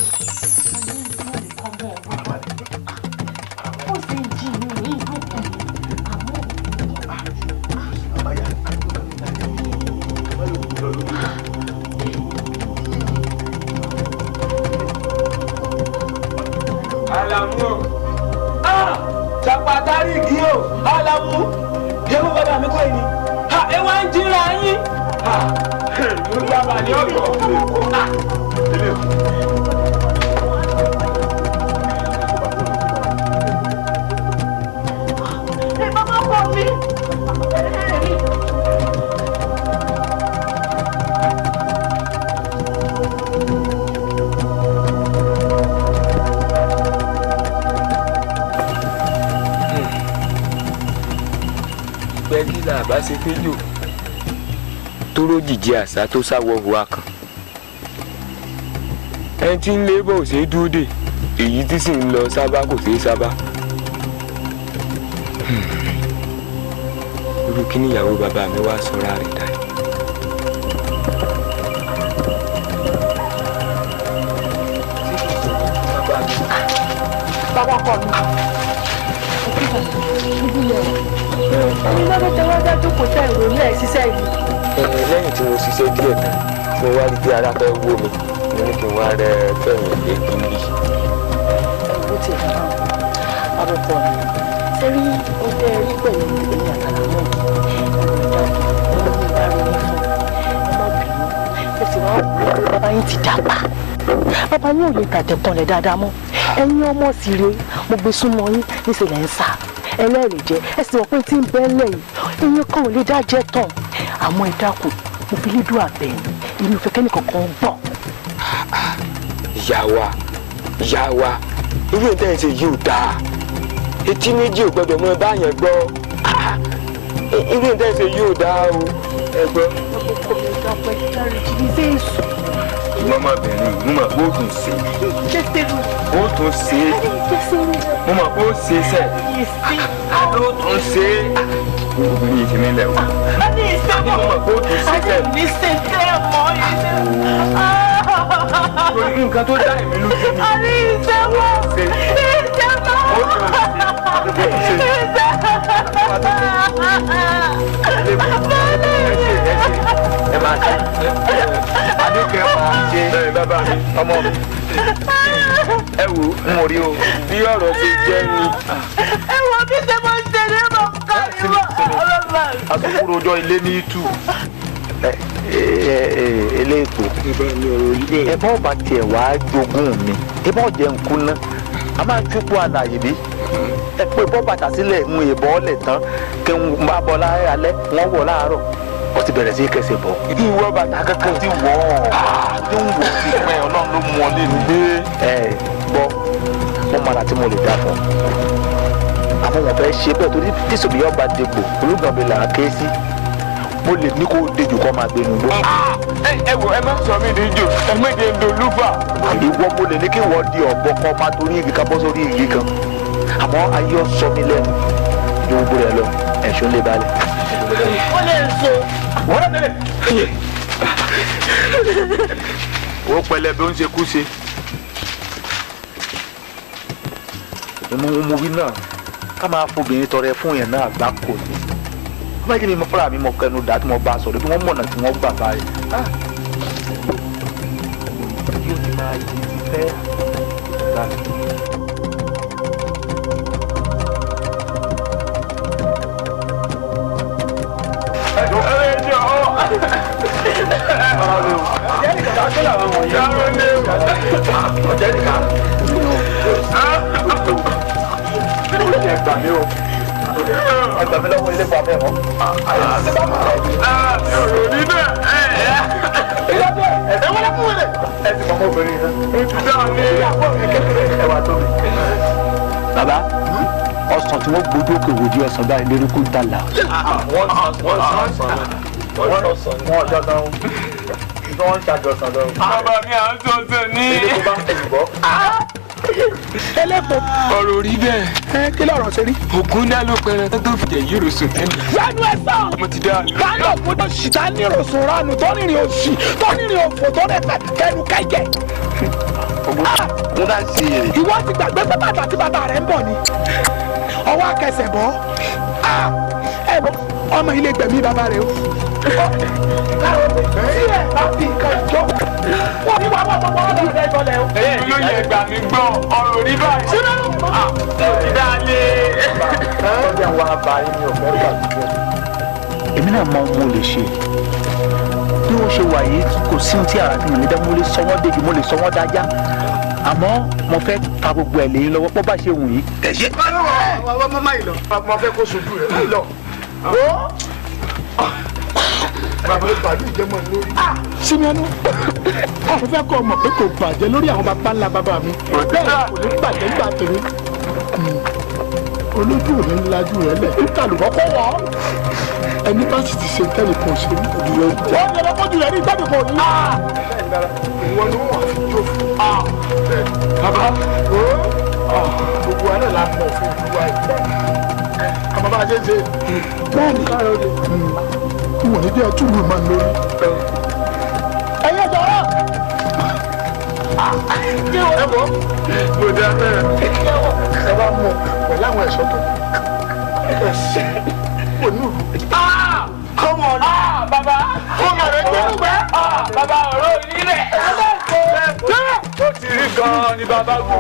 Alamu Chapatari Gio Alamu Yẹ́wò bàbá mi kọ́ ẹni ẹ wá ń jíra yín mo gbàgbà ní ọ̀dọ̀ ẹ bàbá kọ́ mi. pẹ́ẹ́lí làbá ṣe fẹ́jọ́ tóró jìjì àṣà tó sáwọ́ hùwà kan ẹni tí ń lé bọ̀ ò ṣeé dúró dè èyí tí sì ń lọ sábà kò ṣeé sábà. irú kí níyàwó bàbá mi wá sọ́ra rẹ̀ dá. bàbá kọ́ mi. ẹni lọ́dọ̀ tẹ wá dájú kò tẹ ìròyìn ẹ̀ ṣiṣẹ́ yìí. lẹ́yìn tí mo ṣiṣẹ́ díẹ̀ tán tí mo wá rí bí ara fẹ́ wó mi mo ní kí n wá rẹ fẹ̀yìn lé kí n rí. ó ti rà á abọ́pọ̀ mi ṣé rí oúnjẹ rí pẹ̀lú èyí àtàlà náà ọmọ mi bá rí ní fún ọmọbìnrin ẹ sì wá wò ó bàbá yín ti dàgbà bàbá yín ò lè tàtẹ̀tàn lẹ̀ dáadáa mọ́ ẹ̀yin ọmọ sì rèé mo gbé súnmọ́ yín níṣẹ́ lẹ́ ń sá ẹlẹ́rìí jẹ́ ẹ sì mọ̀ pé tí ń bẹ́ lẹ́yìn èèyàn kan ò lè dá jẹ́ tán àmọ́ ẹ dákun mo fi lídùú àbẹ̀yìn inú ìfẹ́ kẹ́nìkankan gbọ́. ìyá wa irú ìtẹ́ ẹ̀ ṣe yìí ò dáa etí méjì ò gbọdọ̀ mọ báyẹn gbọ́ irú ìtẹ́ ẹ̀ ṣe yìí ò dáa o ẹ gbọ́. ọkọ mi dápẹ́ dárí jí ní èso. ìwọ ọmọbìnrin mo mọ̀ pé ó tún ṣe ó tún ṣe mo mọ̀ pé ó ṣe sẹ́ ó tún ṣe obìnrin yìí ti mi lẹ̀ o mo mọ̀ pé ó tún ṣe sẹ́. torí nǹkan tó dá èmi lójú ni ó tún ṣe ẹ máa ṣe adékẹ́ máa ṣe bẹ́ẹ̀ bàbá mi ọmọ mi ẹ wò ń mọ̀ rí o bí ọ̀rọ̀ ṣe jẹ́ ni. ẹ wọ bí ṣe máa ń ṣe ní ẹ̀rọ kárí wá ọlọ́gbà. àtúkúrò ọjọ́ ilé ní ìtù. eléèpo ẹbọ ọba tiẹ̀ wá jogún mi ẹbọ jẹ nkú ná a máa ń túpọ̀ àlàyé bí ẹ pé bọ́ bàtà sílẹ̀ ń ìbọn ọ̀lẹ̀ tán kí n bá bọ́ alẹ́ wọ́n wọ̀ láàárọ̀ ó ti bẹ̀rẹ̀ sí kẹsẹ̀ bọ̀. ìwọ bàtà kankan ti wọ̀ ọ́ tí ń wò sí pẹ́ ọlọ́run ló mú ọ lé mi gbé. ẹ gbọ́ mo mọ̀nà tí mo lè dá fún ọ àmọ́ wọn fẹ́ ṣe bẹ́ẹ̀ torí tíṣòbí yóò bá dègbò olúgbọ̀nbẹ là á ké sí mo lè ní kó dejò kọ́ máa gbénu gbó. ẹ wò ẹ má sọ mí di jò ẹ méje ń dolúfà. ìwọ mo lè ní kí wọ́n di ọ̀bọ kan máa torí igi kan bọ́ sórí igi kan àmọ́ ayé ọ̀sọ́ mi lẹ́nu ju gbogbo rẹ̀ lọ ẹ̀ṣọ́ lè balẹ̀. ó lè so. wọ́n lè. ó pẹlẹbẹ ó ń ṣe kú ṣe. mo wí náà ká máa fobìnrin tọrẹ fún yẹn náà àgbá kò ní. bá jẹ́ mi mo fúnra mi mo kẹnu dá tí mo bá sọ̀rọ̀ bí wọ́n mọ̀nà tí wọ́n gbà báyìí. yóò ti máa yí fẹ́ láti. Ẹgbà mi lọ́wọ́ ilé pàmẹ́ wọn. òní náà Ẹ wọlé fún wẹlé. Ẹ ti mọ ọmọbìnrin náà. ó ti dá ní. Ìyàwó mi kékeré ẹ wá tóbi. Bàbá, ọsàn tí wọ́n gbójú òkè wòjú ọsàn báyìí lérí kó dàlà. wọ́n sàn Wọ́n ṣàjọsàn lọ. bàbá mi à ń sọ̀tẹ̀ ní. Ilé tó bá ń tẹ̀yìn bọ́. ẹlẹ́pọ̀. ọ̀rọ̀ rí bẹ́ẹ̀. Kí lọ̀rọ̀ ṣe rí? Ògún dá ló pẹrẹ tó tó fìjẹ yìí rò sùn tẹ́lẹ̀. Lẹ́nu ẹ̀ sàn. Mo ti dá. Káyọ̀ kó tó ṣì tá ní ìròsùn ránù tó rìnrìn òṣì tó rìnrìn òfò tó rẹ̀ kẹnu kẹ́jẹ́. Mo bá ń ṣe èrè. Ìwọ ti gbàgbé pé bàtà tí bàbá rẹ̀ ń bọ̀ ni. Ọwọ́ akẹsẹ̀ bọ́. Ẹ bọ́ ọmọ ilé gbẹ̀mí bàbá rẹ̀ o. Tí ẹ bá fi nǹkan ìjọ. Wọ́n ní wàá bọ̀ bọ̀ ọ́ lọ́dọ̀ ìbọ̀lẹ̀ o. Ló yẹ gbà mí gbọ́ ọ̀rọ̀ rí báyìí. Sínú. Ìdálé. Ọjà wa bá yín ní ọ̀fẹ́ gbàgbọ́. Èmi náà mọ ohun mo lè ṣe. Bí wọ́n ṣe wà yìí kò sí ohun tí ara ti mọ̀ nídá mo lè sọ wọ́n débi mo lè sọ wọ́n dájá. Àmọ́ mo fẹ́ fa gbogbo ẹ̀ lẹ́yìn lọ́wọ́ pọ́ bá ṣe wù yìí. Ẹ ṣe. Má yìí lọ. Mo fẹ́ kó sojú rẹ̀ máa lọ. Bàbá ìbàdí ìjẹmọ lórí. Símẹ́nu, mo fẹ́ kọ́ ọmọ pé kò bàjẹ́ lórí àwọn bàbá ńlá bàbá mi. Bẹ́ẹ̀ kò ní bàjẹ́ nígbà tèmi. Olójú ò ní lajú rẹ̀ lẹ̀. Ìtàlùbọ́ kọ́ wọ́. Ẹni bá sì ti ṣe tẹ́lifọ̀n ṣe ní ojú rẹ̀. Wọ́n yẹ lọ́kọ́jú rẹ̀ ní tẹ́lifọ̀n ní. Ìwọ ni wọ́n fi jó fún. Bàbá, gbogbo wa náà la mọ̀ fún ìlúwa yìí. Àmọ́ bá a ṣe ń ṣe. Bẹ́ẹ̀ni káyọ̀ lè. Ìwọ̀n ní bí ẹ túbú máa ń lórí. Ẹyẹ jọ̀rọ̀. Ẹ wọ. Mo dá bẹ́ẹ̀. Ẹ bá mọ̀ pẹ̀lú àwọn ẹ̀ṣọ́ tó. Mo ní ìlú. Come on. Bàbá. Ọmọ rẹ̀ gbé gbẹ́. Bàbá ọ̀rọ̀ yìí rẹ̀. Ó ti rí gan-an ni bàbá wò.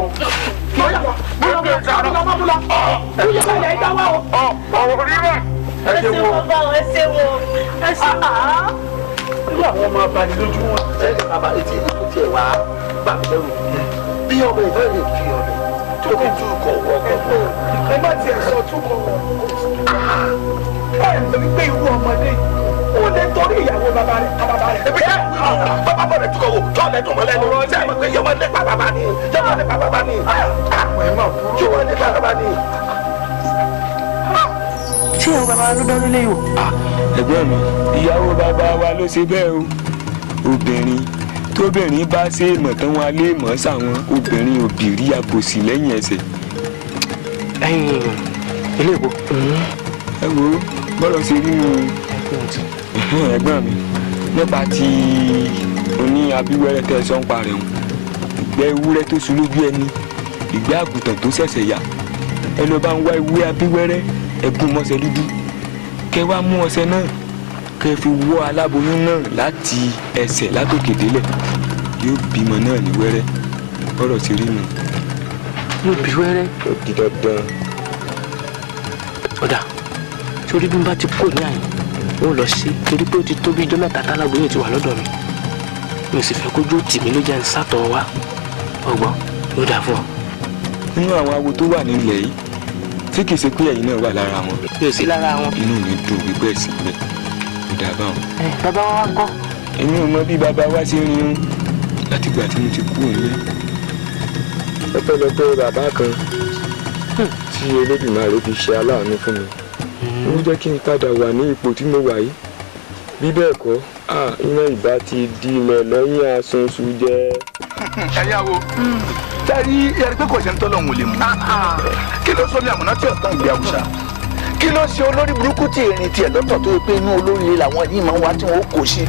Ọ̀rọ̀ rí rẹ̀. Ẹ ṣe wo. Ẹ ṣe wo. Irú àwọn ọmọ abanilójú wọn. Ẹ̀ẹ́dẹ̀ bàbá etí ìlú tiẹ̀ wá bà mí lẹ́rù. Bí ọmọ ìfẹ́ lè fi ọ̀rẹ́ tó fi túkọ̀ wọ̀kọ̀. Ẹ má tiẹ̀ sọ túkọ̀ wọ̀kọ̀. Báyìí ló ń gbé irú ọmọdé yìí. Ó lè torí ìyàwó bàbá rẹ̀ bàbá rẹ̀. Ebi yẹn bàbá bọ̀ rẹ̀ túkọ̀ wò tó ọ̀lẹ́ tó mọ́ lẹ́nu. Ṣé ẹ mọ̀ pé yọmọ nípa bàbá ni? Yọmọ nípa bàbá ni. Yọmọ nípa bàbá ni. Ṣé ìyàwó bàbá ló dán nílé yìí o? Ẹ̀gbọ́n mi, ìyàwó bàbá wa ló ṣe bẹ́ẹ̀ o. Obìnrin tóbìnrin bá ṣe mọ̀ tán wọn alẹ́ mọ̀ sáwọn obìnrin òbírí àbòsí lẹ́yìn ẹsẹ̀. Ilé ìbò. Ẹ wo bọ́lọ̀ ṣe rí nu ẹ̀gbọ́n mi nípa ti oní abíwẹ́rẹ́ tẹ́ ẹ sọ ń parẹ́ wọn. Ìgbẹ́ ewúrẹ́ tó sun lójú ẹni, ìgbẹ́ àgùntàn tó ṣẹ̀ṣẹ̀ yà. Ẹ lọ bá ń wá ewúrẹ́ abíwẹ́rẹ́ ẹ̀gún mọ́sẹ̀ dúdú. Kẹ wá mú ọṣẹ náà kẹ fi wọ́ aláboyún náà láti ẹsẹ̀ látòkè délẹ̀ yóò bímọ náà ní wẹ́rẹ́ bọ́rọ̀ ti rí nù. Yóò bí wẹ́rẹ́. Ó di dandan. Ọ̀dà sórí bí n bá ti kó ní àyè ó lọ sí torí pé ó ti tó bí ijọ́ mẹ́ta tálágbóyè ti wà lọ́dọ̀ mi. Mi ò sì fẹ́ kójú tì mí ló jẹ́ ń sátọ̀ wá. Ọgbọ́n ló dà fún ọ. Nínú àwọn awo tó wà nílẹ̀ yìí tí kìí ṣe pé ẹ̀yin náà wà lára wọn. Mi ò sí lára wọn. Inú mi dùn wípé ẹ̀sìn pẹ̀ kò dáa báwọn. Bàbá wa kọ́. Èmi ò mọ bí bàbá wa ṣe rin un látìgbà tí mo ti kú òun lé. Ọpẹ́lọpẹ́ bàbá kan tí Olódùmarè fi ṣe aláàánú fún mi. Ó jẹ́ kí n padà wà ní ipò tí mo wà yìí. Bí bẹ́ẹ̀ kọ́, iná ìbá ti dilẹ̀ lẹ́yìn asunṣu jẹ́. Ẹ̀yàwó tẹ́rí ẹ̀rí pé kò ṣe ń tọ́lọ̀ òun lè mú. Kí ló sọ ní àmúná tí ọ̀tá ìgbé àwùjá? Kí ló ṣe olórí burúkú tí ìrìn tiẹ̀ lọ́tọ̀ tó yẹ pé inú olóríire làwọn yìí máa ń wá tí wọ́n kò sí?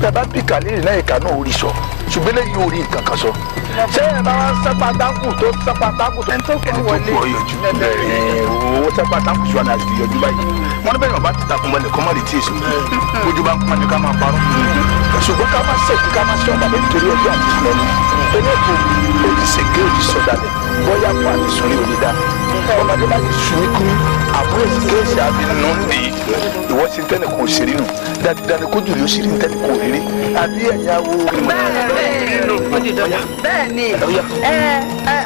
Bẹ́ẹ̀ bá bí kàlírì náà ìka náà orí sọ, ṣùgbọ́n lẹ́yìn orí nǹkan kan sọ. Ṣé ẹ bá wá sápá táǹkù tó sápá táǹkù tó wọlé? Owó sápá táǹkù ṣùgbọ́n àti ìyọjú báyìí. Wọ́n ní bẹ́ẹ̀ ni bàbá ti takùn wọlé kọ́ mọ́ lè tí èso. Ojú bá ń pọn ní ká máa parọ́. Ṣùgbọ́n ká máa ṣèkí ká máa ṣọ́ọ̀dà lé nítorí ọjọ́ àti ìṣúná ni. Torí ètò òdìṣègbè òdìṣọ́dà lẹ̀ bóyá fún àti ìṣúná òdìdá. Ọmọdé bá ti sùn ní kúrú àbúrò ìṣèṣe àbínú ń bì í. Ìwọ ti tẹ́lẹ̀ kò ṣeré nù. Dáadáa kó jùlọ sí ní tẹ́lẹ̀ kò rírí. Àbí ẹ̀yàwó. Bẹ́ẹ̀ni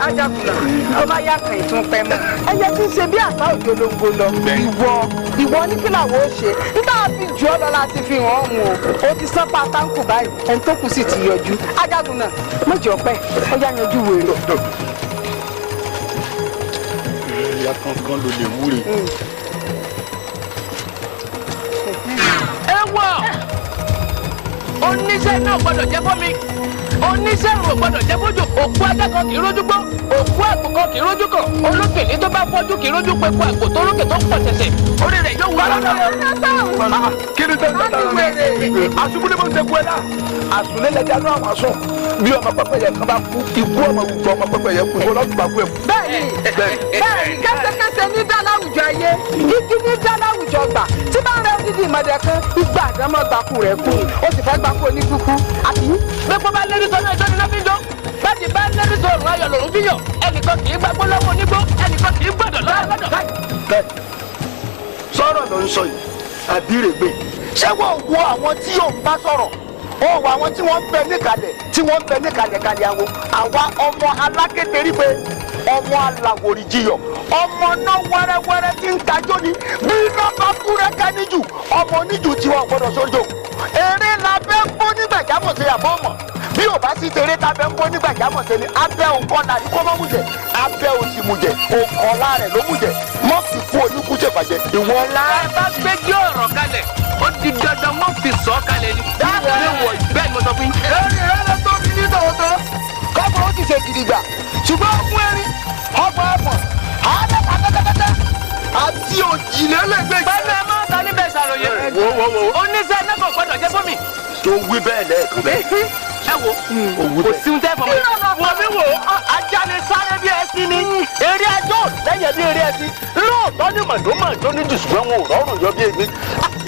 ajagunna tó bá yá kan ìtún pẹ́ mọ́. Ẹyẹ tí ń ṣe bí àṣà òjòlóńgbò lọ. Ìwọ ní kí làwọn ó ṣe. Nígbà fi jù ọ́ lọ láti fi hàn ọ́n o. O ti sán pa táǹkù báyìí. Ẹni tó kù sì ti yọjú. Ajagunna mọ̀jọ̀ pẹ́ ó yá yanjú wèrè. Ìyá kankan ló lè wúre. Ẹ wà. oníṣẹ́ náà gbọ́dọ̀ jẹ́ fún mi oníṣẹ́ ìrò gbọ́dọ̀ jẹ́ fójú òkú ajá kan kì í rójú gbọ́ òkú àgbò kan kì í rójú kàn olókèlè tó bá fọ́jú kì í rójú pẹ̀kú àgbò tó rókè tó ń pọ̀ ṣẹ̀ṣẹ̀ orí rẹ̀ yóò wá lọ́dọ̀. kí ni tẹ́lẹ̀ tẹ́lẹ̀ asubúlé mo ń ṣe kú ẹ náà àsùnlé lẹ́jà náà wà sùn bí ọmọ pẹ́pẹ́yẹ kan bá kú ikú ọmọ gbogbo ọmọ pẹ́pẹ́yẹ kú ìwọ lọ́dún bá kú ẹ̀ kú. bẹ́ẹ̀ni kẹsẹkẹsẹ ní dá láwùjọ ayé igi ní dá láwùjọ gbà tí bá ń rẹ odidi ìmọ̀dẹ kan ìgbà àdámọ́ gbàkú rẹ̀ kú ó sì fẹ́ gbàkú oníkúkú àti. gbẹ́pọ̀ bá lérí sọ́nà ìjọ́ ni lọ́ fi ń jó bẹ́ẹ̀ni bá lérí sọ òrùn ayọ̀ lòrùn fi yọ̀ ẹnìkan kì í gbàgbọ́ lọ́wọ́ onígbó ẹnìkan kì í gbọ́dọ̀ lọ́wọ́. sọ̀rọ̀ ló ń sọ yìí àbírègbè ṣé wọ́n wo àwọn tí yóò bá sọ̀rọ̀ wọ́n wo àwọn tí wọ́n ń bẹ níkàlẹ̀ kalẹ̀ àwọn àwa ọmọ alákéterí pé ọmọ aláwòrì jiyọ̀ ọmọ náà wẹ́rẹ́wẹ́rẹ́ tí ń tajọ́ ni bí iná bá kúrẹ́ ká níjù ọmọ oníjù tí wọ́n gbọ́dọ̀ sójó eré la bẹ́ ń bó nígbàjámọ̀ sí àbọ̀ mọ̀ bí ò bá sí tèrè tá a bẹ́ ń bó nígbàjámọ̀ sí ni abẹ́ òǹkọ́ náà ní kó má mú jẹ abẹ́ òsì mú jẹ òǹkọ́lá rẹ̀ ló mú jẹ mọ́ fi kú oníkújẹ bàjẹ́ ìwọ ńlá. ẹ bá gbé gé ọ̀rọ̀ kalẹ̀ ó di dandan wọ́n fi sọ kalẹ̀ ni. dáàbò wọ̀ bẹ́ẹ̀ ni mo sọ fún yín. eré rẹ tó fi ní tòótọ́ kọ́kọ́ ó ti ṣe gidigba ṣùgbọ́n fún erin ọgbọ̀n ẹ̀fọ̀n àádọ́ta kẹ́tẹ́kẹ́tẹ́ àti òjìlélẹ́gbẹ̀ẹ́. pẹ̀lú ẹ máa ta níbẹ̀ ṣàròyé. oníṣẹ́ náà kò gbọ́dọ̀ jẹ́ fún mi. tó wí bẹ́ẹ̀ lẹ́ẹ̀kan bẹ́ẹ̀. ẹ wo kò sí ohun tẹ́ fọmọ yìí. wọ́n mi wò ajá ni sáré bí ẹṣin ni eré ajó lẹ́yìn bí eré ẹṣin lóòótọ́ ní mọ̀dọ́mọ̀dó ní dùsùgbọ́n wọn ò rọrùn yọ bí èmi.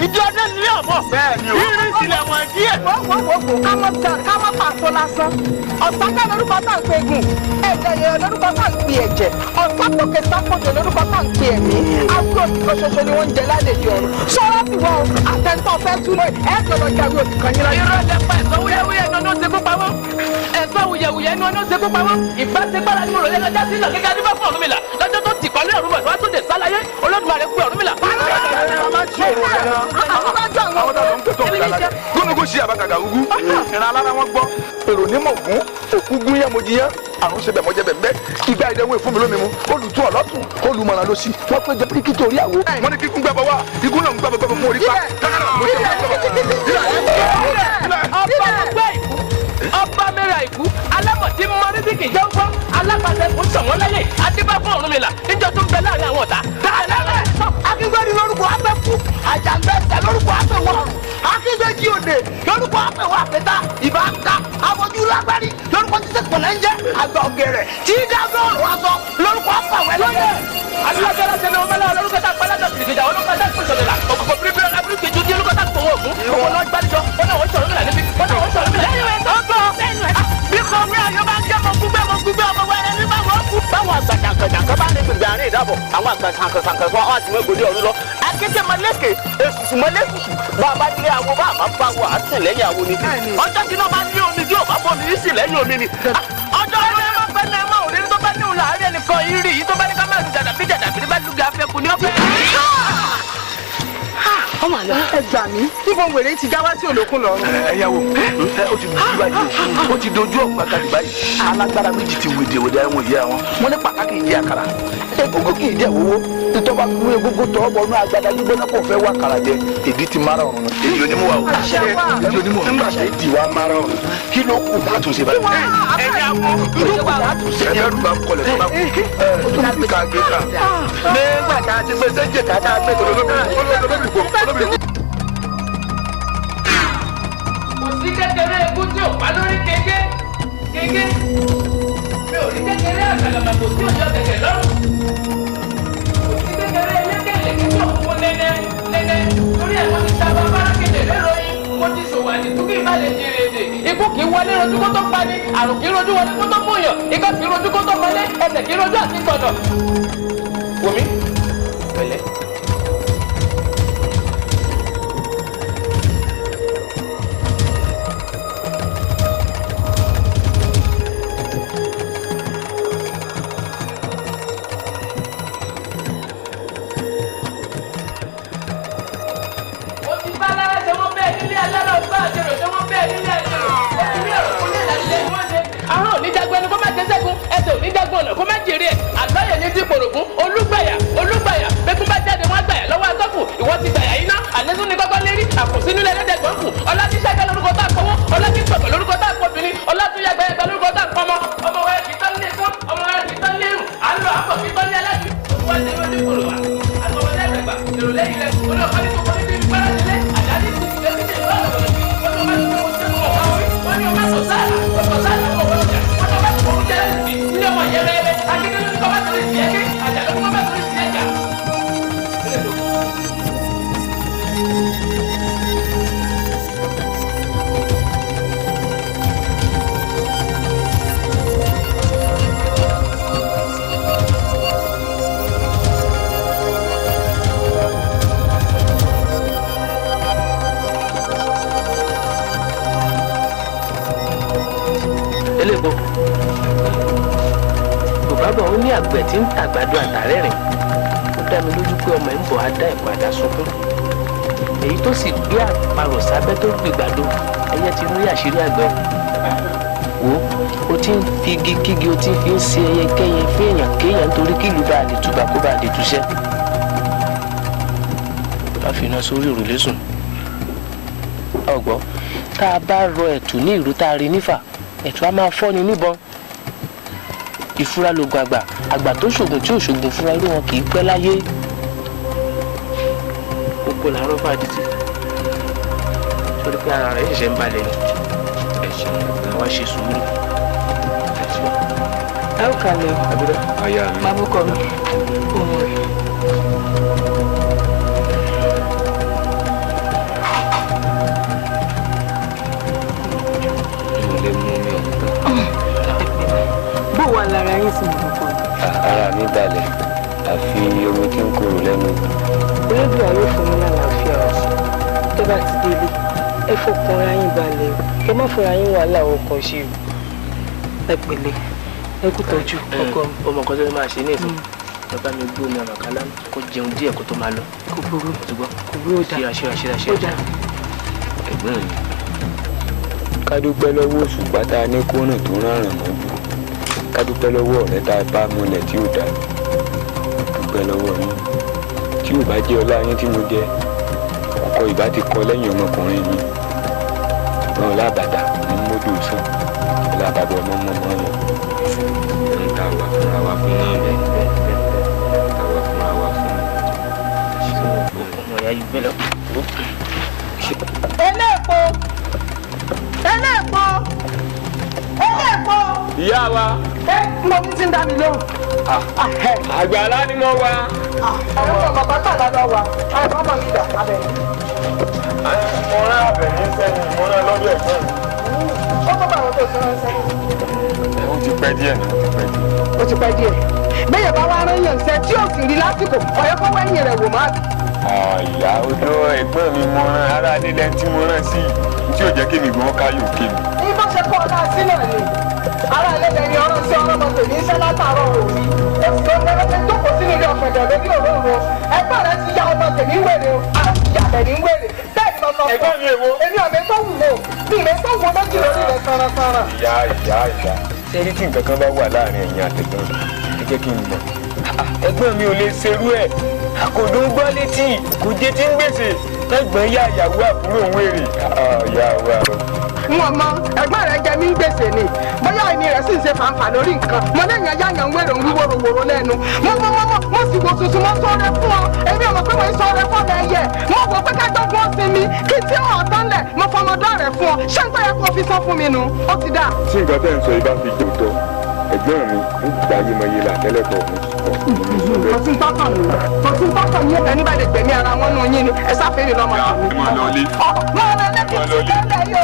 ìdí ọdẹ ní ọ̀bọ̀ irin ìsìlẹ̀ wọn díẹ̀. ká má pàṣọ lásán ọ̀sánkà lórúkọ tá à ń pe egun ẹ̀jẹ̀yẹ lórúkọ tá à ń pe ẹ̀jẹ̀ ọ̀sánkòkè sápòjò lórúkọ tá à ń pe ẹ̀mí àbúrò òtítọ́ ṣoṣo ni wọ́n ń jẹ lálejò ọ̀run sọ́wọ́ fi wọ́n àtẹ̀ntọ́ fẹ́ túnú ẹ̀ jọ̀lọ̀ jáwé òtítọ́ yín láyé. irọ́ lẹ́pà ẹ̀sọ́ wúyẹ́wúyẹ́ ni ọdún ṣekú pa wọ́n ẹ̀sọ́ wúyẹ́wúyẹ́ ni ọdún ṣekú pa wọ́n ìbáṣepára ni mo rò lé lọ́jà sí ìlàkẹ́kẹ́ adébá fún Ọ̀rúnmìlà lọ́jọ́ tó ti kọ́lé Ọ̀rúnmìlà tó wá tó dé sálàyé Olódùmarè pé Ọ̀rúnmìlà. gúnugún sí àbákàgà ugu ìran alára wọn gbọ́ èrò nímọ̀ gún òkú gún yẹn mo jí yẹn àrùn ṣe bẹ̀ mọ́jẹ́ bẹ̀ mbẹ́ ìgbà ìdẹ́wọ̀n ìfún mi lómi mu olùtú ọ̀lọ́tún olùmọ̀ràn ló sí wọ́n pé jẹ́ píríkì torí àwo wọ́n ní kíkún gbẹ́bọ̀ wá igun náà ń gbẹ́bọ̀ gbẹ́bọ̀ fún orí pa ọba mẹ́ra ìkú alámọ̀tí mọ́rídì kì í jẹ́ gbọ́ alápàṣẹ kò sàn wọ́n lẹ́yìn adébá fún Ọ̀rúnmìlà níjọ tó ń bẹ láàrin àwọn ọ̀tá. akíngbẹ́ni lórúkọ afẹ́ fún àjàgbẹ́sẹ̀ lórúkọ afẹ́ wọ̀rùn akíngbẹ́jì òde lórúkọ afẹ́ wọ àfẹ́tà ìbá ká abojú lágbárí lórúkọ títẹ̀ pọ̀lẹ́ ń jẹ́ àgbà ògèrè tí dágbọ́ọ̀rù aṣọ lórúkọ afẹ́wẹ́ lọ́yẹ̀. alágbára ṣe ni wọn bá láwọn lórúkọ tá a pa alága kìrìkìjà wọn lórúkọ tá a pèsè lọ́la òkùnkùn bíríbírí ọ̀la bíríkì ju di lórúkọ tá a pòwò ògún òwò náà gbàdújọ wọn náà wọ́n sọ̀rọ̀ mílà níbi wọn náà wọ́n sọ̀rọ̀ mílà. lẹ́yìn ẹ̀ tó gbọ́ bí kò rí àyọ̀ bá ń jẹ́ mọ̀ gbígbẹ́ ọmọ wa ẹni bá wọ́n kú. báwọn àgbà jàǹkànjàǹkàn bá ní gbìgbà àárín ìdábọ̀ àwọn àgbà sàǹkànsàǹkàn fún àwọn àtìmọ́ ìgbòdì ọ̀run lọ. akéde mọ̀lẹ́kẹ̀ èsùsù mọ̀lẹ́kùsù bá a bá nílé àwọn bá a máa bá wọ àtìn lẹ́yìn àwọn ni. ọjọ́ tí náà bá ní omi tí ò bá bọ́ mi yìí sì lẹ́yìn omi ni. ọjọ́ ọ̀rẹ́ máa pẹ́ ní ẹ̀mọ́ òrí tó bá ní òun láàárín ẹnìkan ìrì yìí tó bá ní ká máa lu jàdàbí jàdàbí bá lùgà afẹ́kù ní ọ̀fẹ́. ọmọ àlọ ẹ gbà mí níbo wèrè ti já wá sí olókun lọ́rùn. ẹyàwó ó ti dojú báyìí ó ti dojú ọ̀pá kàdé báyìí alágbára méjì ti wèdèwèdè àwọn ìyá wọn wọn ní pàtàkì ìdí àkàrà egungun kì í jẹ owó títọ́ba kú egungun tọ́ bọnú agbada gbígbóná kò fẹ́ wá kàrà jẹ èdè ti mara ọ̀run èdè onímọ̀ wà ó èdè onímọ̀ nígbà tó ti wá mara ọ̀run kí ló kù bá tún ṣe báyìí. ẹ̀yà wọn kí ló kù bá tún ṣe ẹ̀yà rúbà kọlẹ̀ tó bá kú ká gbé ká. nígbà tá a ti gbé sẹ́jẹ̀ ká tá a gbé olóbìnrin kò sí kékeré egun tí ò pa lórí kéke mi ò rí kékeré àgbàlagbà kò sí ọjọ́ kẹ̀kẹ́ lọ́rùn kò sí kékeré elékèlè tí ò fún nẹ́nẹ́ torí ẹ̀ wọ́n ti ta bá bárakèdè léròyìn mo ti ṣòwò àdìtú kí n bá lè jèrè èdè ikú kì í wọlé rojú kó tó pani àrùn kì í rojú wọlé kó tó múyàn ikọ́ kì í rojú kó tó mọlé ẹsẹ̀ kì í rojú àti gbọ̀dọ̀ wòmí pẹ̀lẹ́. kó má jèrè ẹ̀ àgbáyé ní dípòrògún olúgbàyà bẹ́kún bá jáde wọ́n gbàyà lọ́wọ́ atọ́kù ìwọ ti gbàyà iná àlẹ́sùn ní kọ́kọ́ lérí àkùnsínú lẹ́lẹ́dẹ̀gbọ́n kù ọlá tíṣẹ́ kẹ́ lórúkọ tá a kọ́wọ́ eléko bàbá bọ̀ ó ní àgbẹ̀ tí ń tàgbàdo àtàrẹ́rìn ó dá mi lójú pé ọmọ ẹ̀ ń bọ̀ á dá ẹ̀kọ́ àdá sunkún èyí tó sì gbé àparò sábẹ́ tó gbègbàdo ẹyẹ ti rí àṣírí àgbẹ̀ wo o ti ń fi igi kígi o ti fi ń ṣe ẹyẹ kẹyẹ fún èèyàn kéèyàn nítorí kí ìlú bá a lè túbà kó bá a lè túṣẹ́ bá fi iná sórí òrùlé sùn ọgbọ́n tá a bá rọ ẹ̀tù ní ìlú tá a rí nífà ẹ̀tù á máa fọ́ni níbọn ìfura lògùn àgbà tó ṣògùn tí ò ṣògùn fúnra irú wọn kì í pẹ́ láyé gbogbo làárọ̀ fà títí torí pé ara rẹ̀ ṣẹ̀ṣẹ̀ ń balẹ̀ ni ẹ̀ṣẹ̀ wá ṣe sùúrù ẹ̀ṣẹ̀. ẹ ó kalẹ̀ abúlé aya mi. máa bú kọ mi ohun rẹ̀. bó wà lára yín sí ìlú kan. ara mi balẹ̀ àfi omi tí ń korò lẹ́nu. olódùn ayé fún mi lálàáfíà ọ̀sán tó bá ti délé ẹ fọkàn ara yín balẹ̀ o ẹ má fọra yín wàhálà ọkàn ṣe o ẹ pẹ̀lẹ́ ẹ kú tọ́jú ọkọ mi. ọmọ kan tó ní máa ṣe ní ìsìn bàbá mi gbó mi àmàkálá kó jẹun díẹ̀ kó tó máa lọ. kò burú kò burú ó dáa ṣíra. ó dáa. ẹ̀gbọ́n mi ká dúpẹ́ lọ́wọ́ òṣùpá tá a ní kórìn tó rárán mọ́jú ká dúpẹ́ lọ́wọ́ ọ̀rẹ́ tá a bá múlẹ̀ tí ò dá dúpẹ́ lọ́wọ́ yín tí ò bá jẹ́ ọlá yín tí mo jẹ́ ọkọ ìbá ti kọ lẹ́yìn ọmọkùnrin mi ṣùgbọ́n ọlábàdà ní mọ́dù sàn ọlábàdà ọmọ mọ́mọ́ lọ ń ta wà fúnra wa fún náà bẹ́ẹ̀ ta wà fúnra wa fún ọmọ ìyá yìí bẹ́ẹ̀ lọ. eléèpo. ìyá wa. mo ní tí ń dá mi lóhùn. àgbàlá ni mo wá. àwọn ọmọ bàbá àlọ́ wa àwọn ọmọ mi dà Abeni. mo rán Abeni sẹ́yìn mo rán lọ́dọ̀ ẹ̀gbọ́n mi. ó tó bá àwọn tó sọ́rọ́ sẹ́yìn. ó ti pẹ́ díẹ̀ náà ó ti pẹ́ díẹ̀. bẹ́ẹ̀ bá wá rán yàn sẹ́ tí ó sì rí lásìkò ọ̀yọ́ kó wẹ́yìn rẹ̀ wò má. ìyá odò ẹ̀gbọ́n mi mo rán ara nílẹ̀ tí mo rán sí tí ò jẹ́ kí mi gbọ́n káyọ̀ kí mi. ní bó ṣe kọ́ ọ̀la sí náà ni ara ẹlẹ́dẹ̀ ni ọ̀rọ̀ sí ọlọ́mọ tèmi iṣẹ́ látàárọ̀ òbí èsì tó ń gbẹ́rẹ́ tó kò sínú ilé ọ̀pẹ̀dẹ̀ lórí òróǹro ẹgbẹ́ rẹ ti ya ọmọ tèmi wèrè o àwọn ti yà Abeni wèrè bẹ́ẹ̀ ni mo sọ fún ẹ̀gbọ́n mi èwo. èmi ọ̀mẹ́ tó wù wò ní ìmẹ́ tó wù lójú lórí rẹ̀ sanransanran. ìyá ṣé ẹni tí nǹkan kan bá wà láàrin ẹ̀yin àtẹ̀gbọ́n ẹ jẹ́ kí n mọ̀. ẹ̀gbọ́n mi ò lè ṣerú ẹ̀ àkòdó ń gbọ́ létí kò jẹ́ tí ń gbèsè lẹ́gbọ̀n yá ìyàwó àbúrò ń wèrè. ìyàwó àrò. wọn mọ ẹ̀gbọ́n rẹ̀ jẹ mí ń gbèsè ni bóyá ìní rẹ̀ sì ń ṣe fàǹfà lórí nǹkan mo lẹ́yìn ayáyàn ń wèrè ń wí wòròwòrò lẹ́nu mo sì wò tuntun mo sọ̀rọ̀ fún ọ èmi ò mọ̀ pé mo ń sọ̀rọ̀ fún ọmọ ẹyẹ mo wò pé kájọgbọn sinmi kí tí ò tán lẹ mo fọmọdọ rẹ fún ọ ṣé n tó yẹ kó fi sọ fún mi nu ó ti dà. tí nǹkan tẹ́ ń sọ ibà fi jò tọ́ ẹ̀gbọ́n mi ń gba ayémọye là tẹ́lẹ̀ kọ̀ kò sí tọ́kàn ní ẹni bá lè gbẹ̀mí ara wọn nù yín ni ẹ sáfẹ́rì lọ́mọ tèmi.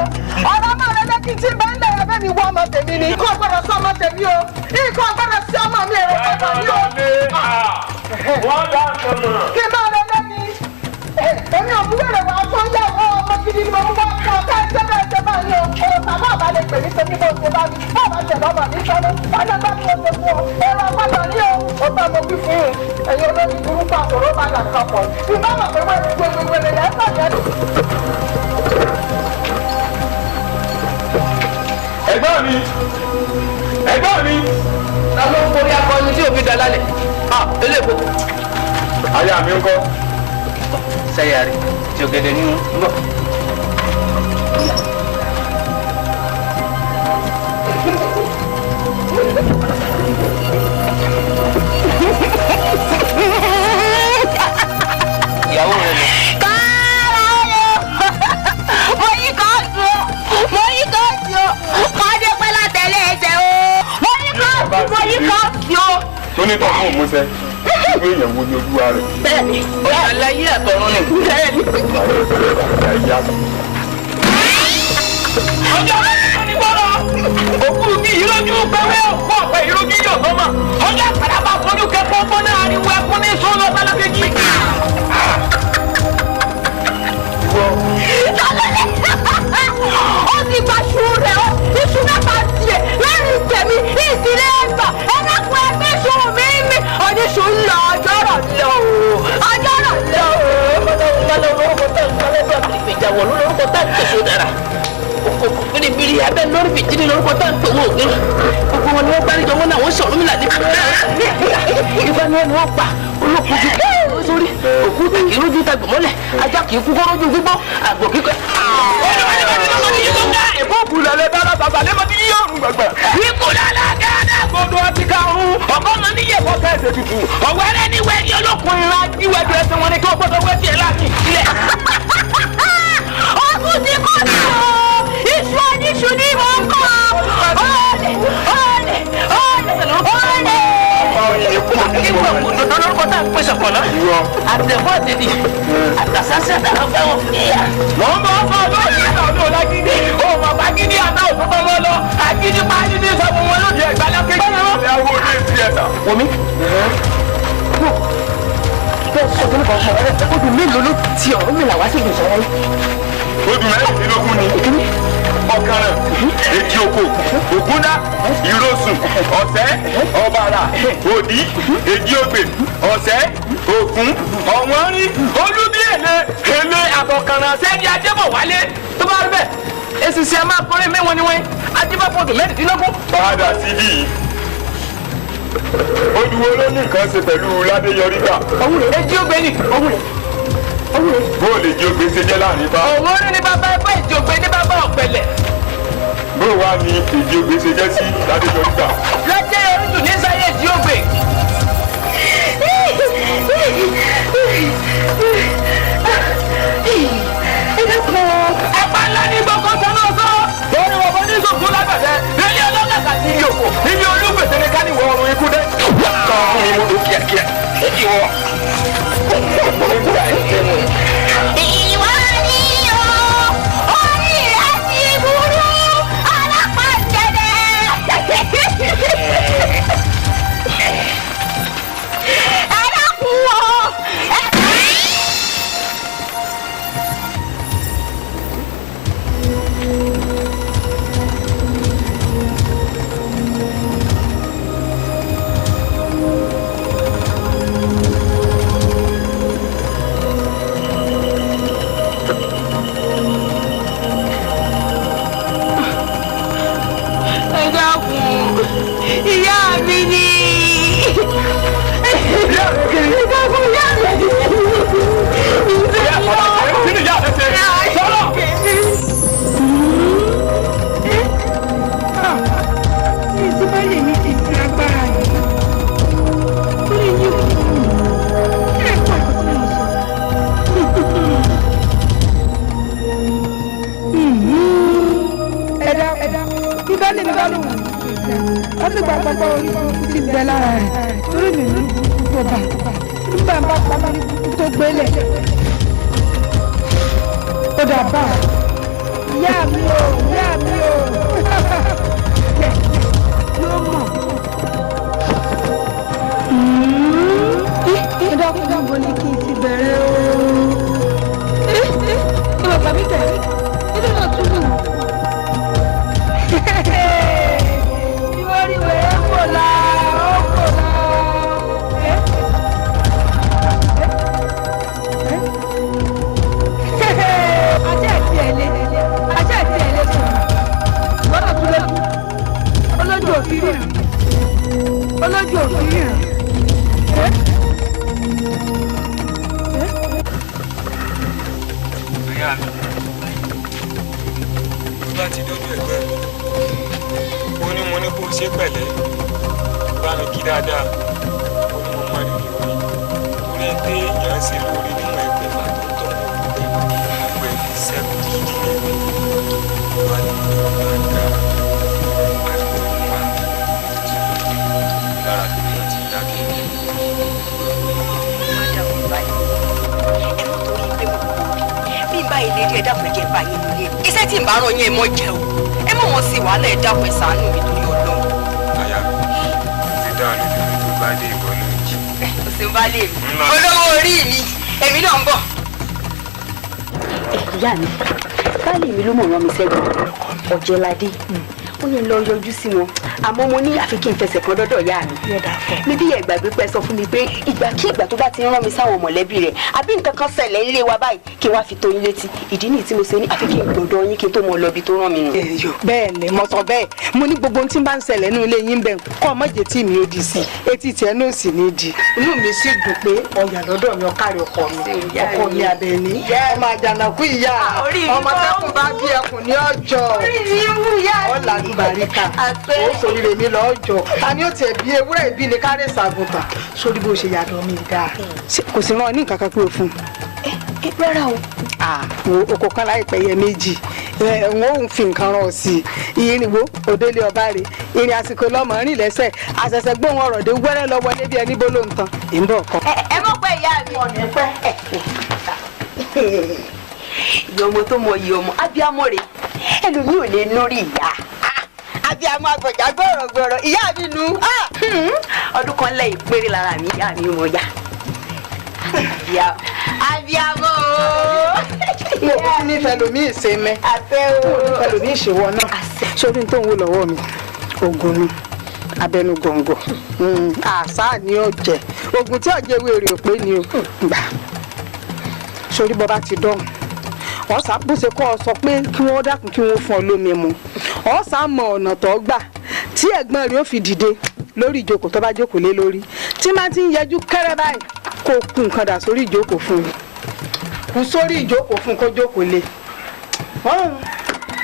ọ̀rọ̀ máa rẹ lẹ́kìn tí bẹ́ẹ̀ ń lẹ̀ ẹ̀bẹ́ mi wọ ọmọ tèmi ni. ikú ọgbọ́dọ̀ sí ọmọ tèmi o ikú ọgbọ́dọ̀ sí ọmọ mi èrò pátá ni o. wọ́n dá sọ̀rọ̀. kí n máa rẹ lẹ́ni èmi ò múwèrè wá tó ń yẹ ọmọ gidi ni mo mú wá fún ọ káyọ̀ tẹ́ bẹ́ẹ̀ tẹ́ báyìí o èrò tàbí àbálẹ̀ pè mí sókè bó ṣe bá mi bá bá tẹ̀ lọ́mọ mi sọ́dọ̀ ọjọ́ bá mi ó ṣe fún ọ èrò ọgbọ́dọ̀ ní o ó bá mo wí fún un ẹ̀yin olórí burúkú àtọ̀rọ̀ bá dà kápọ̀ ìbá mọ̀ pé wẹ́rẹ́ lẹ́sọ̀ yẹn. ẹ̀gbọ́n mi. ta ló ń borí akọni tí òfin dalálẹ̀ eléèpo. aya mi ń kọ́. sẹ́yà rẹ̀ tí ògèdè nínú bọ̀. ìyàwó rẹ̀ lọ. tó ní tọ́ fún òmùsẹ́ ìwé èèyàn wo ni olúwa rẹ̀. bẹ́ẹ̀ni àlàyé àtọ̀run ni. bẹ́ẹ̀ni. ọjọ́ onígbọ́rọ̀ òkú bí ìrójú pẹ́wẹ́ òkú ọ̀pẹ ìrójú yóò sọ́mọ̀ ọjọ́ àpàdàbà fojú kẹ́kọ̀ọ́ gbọ́ná ariwo ẹkún ní sọ́nà sálábẹ́jì. ó ti gba ṣu rẹ̀ ó ti ṣu náà bá tiẹ̀ láì níṣu lọ ọjọ́rọ̀ lọ ọjọ́rọ̀ lọ. lórúkọ tá ìpalẹ́bí àbíríkì ìjàwọ̀ lórúkọ tá ìpèsè dára òkòkò biribiri abẹ́ lórí fìdíní lórúkọ tá ìpèwọ̀ òní gbogbo wọn ni wọ́n gbáríjọ wọn náà wọ́n sọ̀rọ̀ mi làdí. ìgbà ni wọ́n pa olókùnjú sórí òkú ìrújú tàgbọ̀ mọ́lẹ̀ ajá kì í kú kọ́rọ́jú gbígbọ́ àgbò kíkọ́. ìkókù lálẹ́ bára bàbá lẹ́mọ̀ ní yíyọ̀ ọ̀rùn gbàgbà. ikú lálẹ́ gẹ́gẹ́ gbọdọ̀ ti karùn-ún ọkọ máa ní yẹ̀wọ̀ kẹ́sẹ̀ tutù ọ̀wẹ́rẹ́ ní wẹ́ẹ̀dì olókùnrin ra jíwẹ́dì ẹsẹ̀ wọn ni kí wọ́n gbọ́dọ̀ wẹ́ẹ̀dì ẹ̀ láti ilẹ̀. ọkùn ti kọ́ mi o iṣu oníṣu ni mò ń kọ́ ọ̀ọ́lẹ̀ ọ̀ọ́lẹ̀ ọ̀ọ́lẹ̀ lórúkọ tá à ń pèsè ọ̀pọ̀lọ́ àtẹ̀fọ́ àtẹ̀dì àtàsásẹ́ àtàwọn fẹ́wọ̀n fìyà. wọ́n bọ́ fọ́ lórí ìlànà ọ̀làgídí òun ọ̀pá gidi àná òtútọ́ lọ́lọ́ àgídí pàdé ní sọ́kùn wọn lóde ìgbàlẹ̀ kékeré. ìyàwó ní ìsì ẹ̀sà. omi bẹ́ẹ̀ sọ fún mi kan odù mélòó ló ti ọ̀rọ̀ mi làwá sí ìgbésọ̀ wọn. odù mẹ́rìndínlógún ni ọ̀kàrẹ̀ èjì oko ògúndá ìrosùn ọ̀sẹ́ ọ̀bàrà òdì èjì ògbè ọ̀sẹ́ ògún ọ̀wọ́nrí olúbí èlé àbọ̀kànrà sẹ́ni ajẹ́bọ̀ wálé tó bá rí bẹ́ẹ̀ èsì sí a máa kọrin mẹ́wọ́n ni wọ́n adébápọ̀ odù mẹ́rìndínlógún. padà síbí odùwó ló ní nǹkan ṣe pẹ̀lú ládéyọrí gbà. òun rè èjì ògbè ni òun rè. bó lè jí ògbé ṣe jẹ́ láàrin bá. òun rí ni bàbá ẹgbẹ́ ìjì ògbé ní bàbá ọ̀pẹ̀lẹ̀. bó wàá ní ìjì ògbé ṣe jẹ́ sí ládéjọ́ gbà. lọ́jọ́ oríṣun ní sáyé ìjì ògbé. ẹ̀pà ńlá ní gbọ́kọ́ sọ́nà ọ̀sọ́. lórí wọn bọ́ ní sòkú lágbàdẹ nílé ọlọ́gàgà sí iye òkò níbi olúgbèsè ní káníwọ̀ ọ̀run ikú dé. kọ́ mi mú ló kíákíá èjì wọ. ìwọ ni o orí rẹ ti burú alápàdé. ẹ dákun o. ìyá mi ni. ìyá mi kiri. ìdákun ìyá mi ni. ìyá mi ni ìyá mi ṣe. sọ́lọ́. ìtumọ̀ lè ní ti fi agbára yìí. ó lè yí kú. ẹ kọ́ ẹ̀kọ́ tí mo sọ. ẹ̀dá ibà lè mi bá lò wọ́n. wọ́n ti gba àpapọ̀ orí ti bẹ̀ lára rẹ̀ torí mi ní gbogbo bá nígbà bá pamọ́ ní tó gbélé. ó dà bá ìyá mi o ìyá mi o yóò mọ̀. ìdákùndábọ̀ ni kí n ti bẹ̀rẹ̀ o. ìwà bàbí tẹ̀ nínú náà tún lù. olójú òfin rẹ̀. ìyá mi tó bá ti dọ́dọ̀ ẹ̀gbẹ́ mi ó ní mo ní kó o ṣe pẹ̀lẹ́ bá mi kí dáadáa ó ní mo má rí rí orí ó ní pé èèyàn ń ṣe lórí nínú ẹgbẹ́ fà tó ń tọ́ gbogbo ẹ̀ fi sẹ́kù dídí ní ìwé wà ní ìgbà àdúgbò wa lára tó ní ti dákẹ́. bí báyìí lè rí ẹ dákun ẹjẹ báyìí nílé iṣẹ́ tí ń bá rán yín ẹ mọ jẹ o ẹ mọ wọn sí wàhálà ẹ dákun ẹ ṣàánú mi torí Ọlọ́run. àyà ti dáhùn lórí tó bá dé ìwọ ló ń jí. o ṣeun bá lè mi olówó orí mi èmi náà ń bọ̀. ìyá mi báyìí mi ló mọ̀ rán mi sẹ́gun ọ̀jẹ̀ládé ó ní lọ yọjú sí wọn àmọ́ mo ní àfi kí n fẹsẹ̀ kan dọ́dọ̀ ìyá mi. níbí yẹ ìgbàgbé pẹ́ sọ fún mi pé ìgbàkígbà tó bá ti rán mi sáwọn mọ̀lẹ́bí rẹ̀ àbí nǹkan kan ṣẹlẹ̀ nílé wa báyìí kí n wá fi tó yín létí ìdí nìyí tí mo ṣe ní àfi kí n gbọ́dọ̀ yín kí n tó mọ lọ ibi tó rán mi nù. bẹ́ẹ̀ ni mo sọ bẹ́ẹ̀ mo ní gbogbo ohun tí bá ń ṣẹlẹ̀ nínú ilé yín bẹ́ẹ̀ kọ́ ọmọdé tí mi ò di sí etí tiẹ̀ náà sì ní di inú mi sì dùn pé ọ̀yà lọ́dọ̀ mi ọ̀kárí ọkọ mi Àbẹ̀ní ọmọ àjànàkú ìyá ọmọ tẹ́kùn bá bí ẹkùn ní ọjọ́ ọ̀làdúbàríkà ó sòrìrè mi lọ́jọ́ ta ni ó tiẹ̀ bí ewúrẹ́ ìbí ni kárẹ́ ìsàgùntàn sórí bó ṣe yàtọ̀ mi dáa kò sí rán ní nǹkan kan pé o fún un. rárá o. wo oko kan láìpẹ́ yẹ méjì wọn ò fi nǹkan rán ọ sí i ìrìnwó òdélé ọba rè ìrìn àsìkò lọmọ rìn lẹ́sẹ̀ àṣẹ̀ṣẹ̀ gbóhùn ọ̀rọ̀ dé wẹ́rẹ́ lọ wọlé bí ẹni bó ló ń tan ìbọn kan. ẹ mọ̀ pé ìyá mi ọ̀nà ẹ̀pẹ́ ìyá ọmọ tó mọ iye ọmọ abiyamọ rè ẹlòmíì ò lè lórí ìyá abiyamọ àgbọ̀jà gbọ̀rọ̀gbọ̀rọ̀ ìyá mi nu ọdún kan lẹ́yìn péré lára mi ìyá mi mọ̀ abiyamọ o. mo kún nífẹ̀ẹ́ lomi ìṣe mẹ́ nífẹ̀ẹ́ lomi ìṣèwọ náà sórí tó ń wò lọ́wọ́ mi ogun ni abẹnú gọ̀ǹgọ̀ àṣà ni ó jẹ ogun tí ọ̀jẹ̀ wèrè ò pé ni o gbà sórí bọ́ bá ti dọ̀hùn ọ̀sà bó ṣe kọ́ ọ sọ pé kí wọ́n dákun kí wọ́n fún ọ lómi mu ọ̀sà mọ ọ̀nà tó gbà tí ẹ̀gbọ́n rẹ̀ ó fi dìde lórí ìjókòó tó bá jókòó lé lórí tí máa ti ń yẹjú kẹ́rẹ́ báyìí kó kú nǹkan dà sórí ìjókòó fún un kú sórí ìjókòó fún kó jókòó lé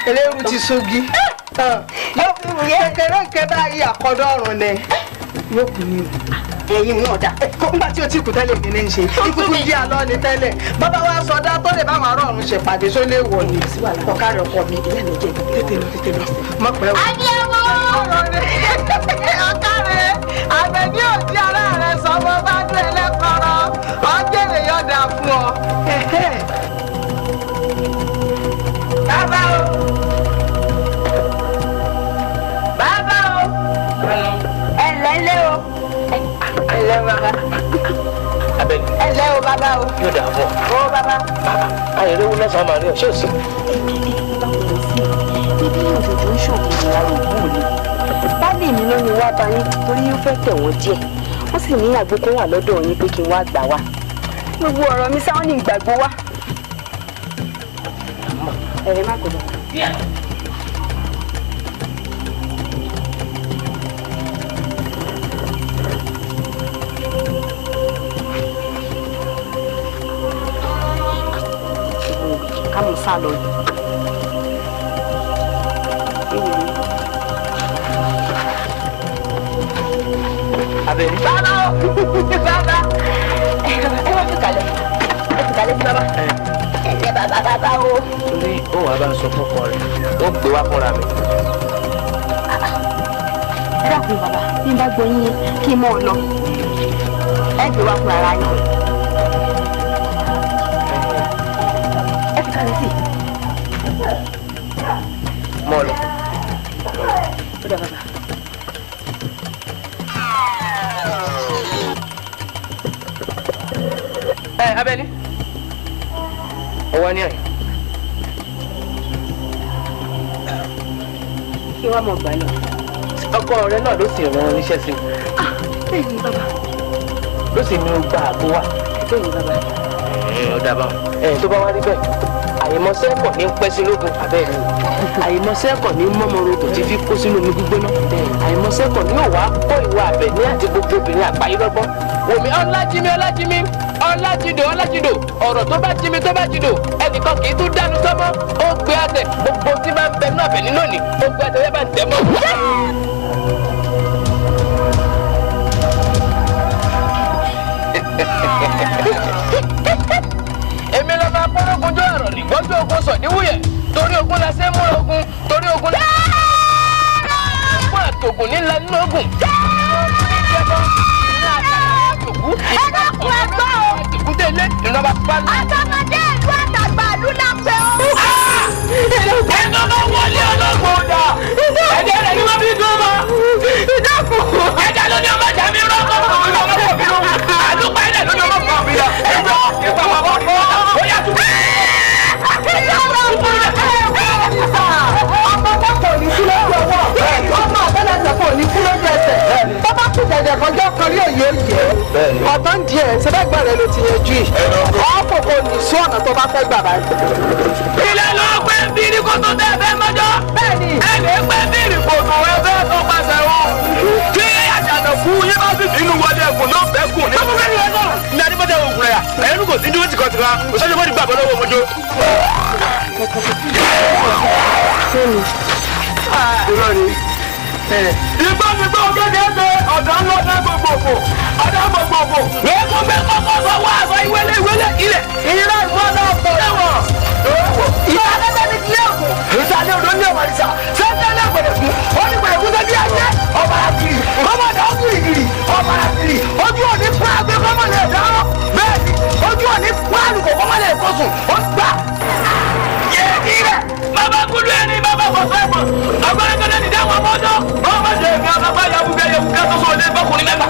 eléru ti sogi kékeré nǹkan báyìí àkọ́dọ̀ ọ̀run ni yóò kú ní ẹ̀yin náà dá. nígbà tí o ti kù tẹ́lẹ̀ mi ní í ṣe ikú tún jí àlọ́ ni tẹ́lẹ̀ bàbá wa sọdá tó lè bá àwọn ará ọ̀run ṣèpàdé tó lè wọ̀ ní ọ̀kárẹ̀ ọkọ mi ìyá mi jẹ́ tètè lọ mọ̀ pẹ́ o. adéwọ́ ọ̀kárẹ̀ Àbẹ̀ní òjì ara rẹ̀ sọ́wọ́ bá dé ẹlẹ́kọ̀ọ́rọ́ ọ̀jẹ̀rẹ̀ yọ̀dà fún ọ. bàbá o bàbá o ẹ̀lẹ́lẹ́ o. ẹlẹ́ o bàbá. Àbẹ̀ní. ẹlẹ́ o bàbá o. yóò dà fún ọ. o bàbá. ayẹ̀rẹ́ wo lọ́sàn-án máa rí ọ ṣé o sí. bíbí òjòjò ń ṣòkòrò ara òògùn ni. báàlì mi ló ní wá bá yín torí ó fẹ́ tẹ̀ wọ́n díẹ̀ wọ́n sì ní àgbo kan wà lọ́dọ̀ yín pé kí n wá gbà wá. gbogbo ọ̀rọ̀ mi sáwọn ní ìgbàgbó wá. ẹ̀rẹ̀ má kò lọ. Kamu sálọ yìí. Àbẹ̀ní. Bàbá o, bàbá. Ẹ wá fi kalẹ̀. Ẹ fi kalẹ̀ sí bàbá. Ẹ jẹ́ bàbá o. Torí ó wàá bá ń sọ fún ọkọ rẹ̀, ó gbé wá fúnra mi. Ẹ dákun bàbá, bí n bá gbọ́ yín kí n mọ̀ ọ́ lọ. Ẹ gbé wá fún ara yín. Ẹ fi kalẹ̀ sí. Mọ́ lọ. Ó dà bàbá. Àbẹ̀ní. Ọwọ́ ní àyè. Kí wọ́n mọ̀ gbà lọ. Ọkọ rẹ náà ló sì rán oníṣẹ́ sí i. Bẹ́ẹ̀ ni bàbá. Ló sì ní o gba àgbo wá. Bẹ́ẹ̀ ni bàbá. Ó dábàá. Tó bá wá rí bẹ́ẹ̀. Àyèmọ́sẹ́ ẹ̀kọ́ ní pẹ́ sí lógun Àbẹ̀ní. Àyèmọ́sẹ́ ẹ̀kọ́ ní mọ́mọ́rogùn tí fi kó sínú omi gbígbóná. Àyèmọ́sẹ́ ẹ̀kọ́ ní òwà kó ìwà Àbẹ̀ní àti gbogbo obìnrin àgbáyé lọ́gbọ́n. Wòmí ọlájímí ọlájídò ọ̀rọ̀ tó bá jídò ẹnìkan kì í tún dánu sọ́mọ́ ó gbé àtẹ gbogbo tí bá ń bẹ náà Àbẹ̀ní lónìí ó gbé àtẹ yẹn bá ń tẹ̀ mọ́. èmi lọ máa kórógun jọ ọ̀rọ̀ nìgbọ́jọ́ ogun sọ̀ níwúyẹ̀ torí ogun la ṣe ń múra ogun torí ogun la fún àtògùn nílẹ̀ nínú ogun. Ẹ dákun ẹgbẹ́ o. Ìkúté ilé ìrọ̀bà pálí. Àtọmọdé ìlú àtàgbà ìlú la pé o. Ẹ̀ka bá wọlé ọlọ́gbọ̀n ọ̀dà. Ẹ̀jẹ̀ rẹ̀ ni wọ́n fi dùn mọ́. Ìdákun. Ẹ̀jẹ̀ ló ní ọmọ ìjà mi rọ́ọ̀kọ̀. Àdúgbò ẹ̀jẹ̀ ló ní ọmọ ìjà mi rọ́ọ̀kọ̀. Ẹ̀jọ̀ ìgbà wà wọ́n kọ́. Ó yà tún. Ìyá ọlọ́run ọmọ ẹ̀ wọ́n ní sà. Ọmọ mọ́tò ní sílẹ̀ lọ́wọ́. tán díẹ̀ sẹ́dẹ̀gbọ́n rẹ ló ti yanjú yìí ọ̀pọ̀ kò ní sí ọ̀nà tó bá fẹ́ gbà báyìí. ilé ló pé bírí kó tó tẹ́ fẹ́ mọ́jọ́ bẹ́ẹ̀ni ẹni pé bírí kò tó ẹ fẹ́ tó pàṣẹ wọn. kí àjànà fún yín bá fi bínú wọlé ẹkùn náà bẹ́ẹ̀ kù ní. ọmọ bẹ́ẹ̀ ni wọn náà ní adébọ́jà ògùn rẹ̀ ẹ̀yẹ́nu kò sí dúró tìkọ̀tìkọ̀ òṣèlú bọ́ọ̀dì gbàgbọ́ lọ́wọ́ mọ́jọ́. ìgbàgbọ́ gẹ́gẹ́ ṣe ọ̀dọ́ ńlọ́dẹ́ gbogbogbò ọ̀dọ́ gbogbogbò. wọ́n mú bẹ́ẹ̀ kọ́kọ́ sọ wá àbọ̀ ìwélé ilẹ̀ ìrírá ìwọ́n náà sọ ẹ̀wọ̀n. ìsàlẹ̀ ní kílẹ̀ òkú ìsàlẹ̀ odò ní ọ̀wọ̀ ìsà sẹ́ńtẹ̀ ní àgbẹ̀dẹ̀kú ó ní gbẹ̀dẹ̀kú sẹ́bí ẹ̀jẹ̀ ọba àkìrì ọmọdé ọkìrìkìrì ọba àkìrì ojú òní fún agbẹ́ kọ́mọlẹ̀ ẹ̀dáwọ́ bẹ́ẹ̀ ni ojú òní fún àlùkò kọ́mọlẹ̀ ẹ̀kọ́sùn ó gbà. bàbá kúlú ẹni bàbá kọ̀ọ̀fẹ́ mọ̀ ọgbọ́n ní dáwọn mọ́tò ọmọ ṣe èmi àbábá yabugẹ yabugẹ tó sọ lé bọ́kùnrin mẹ́ta.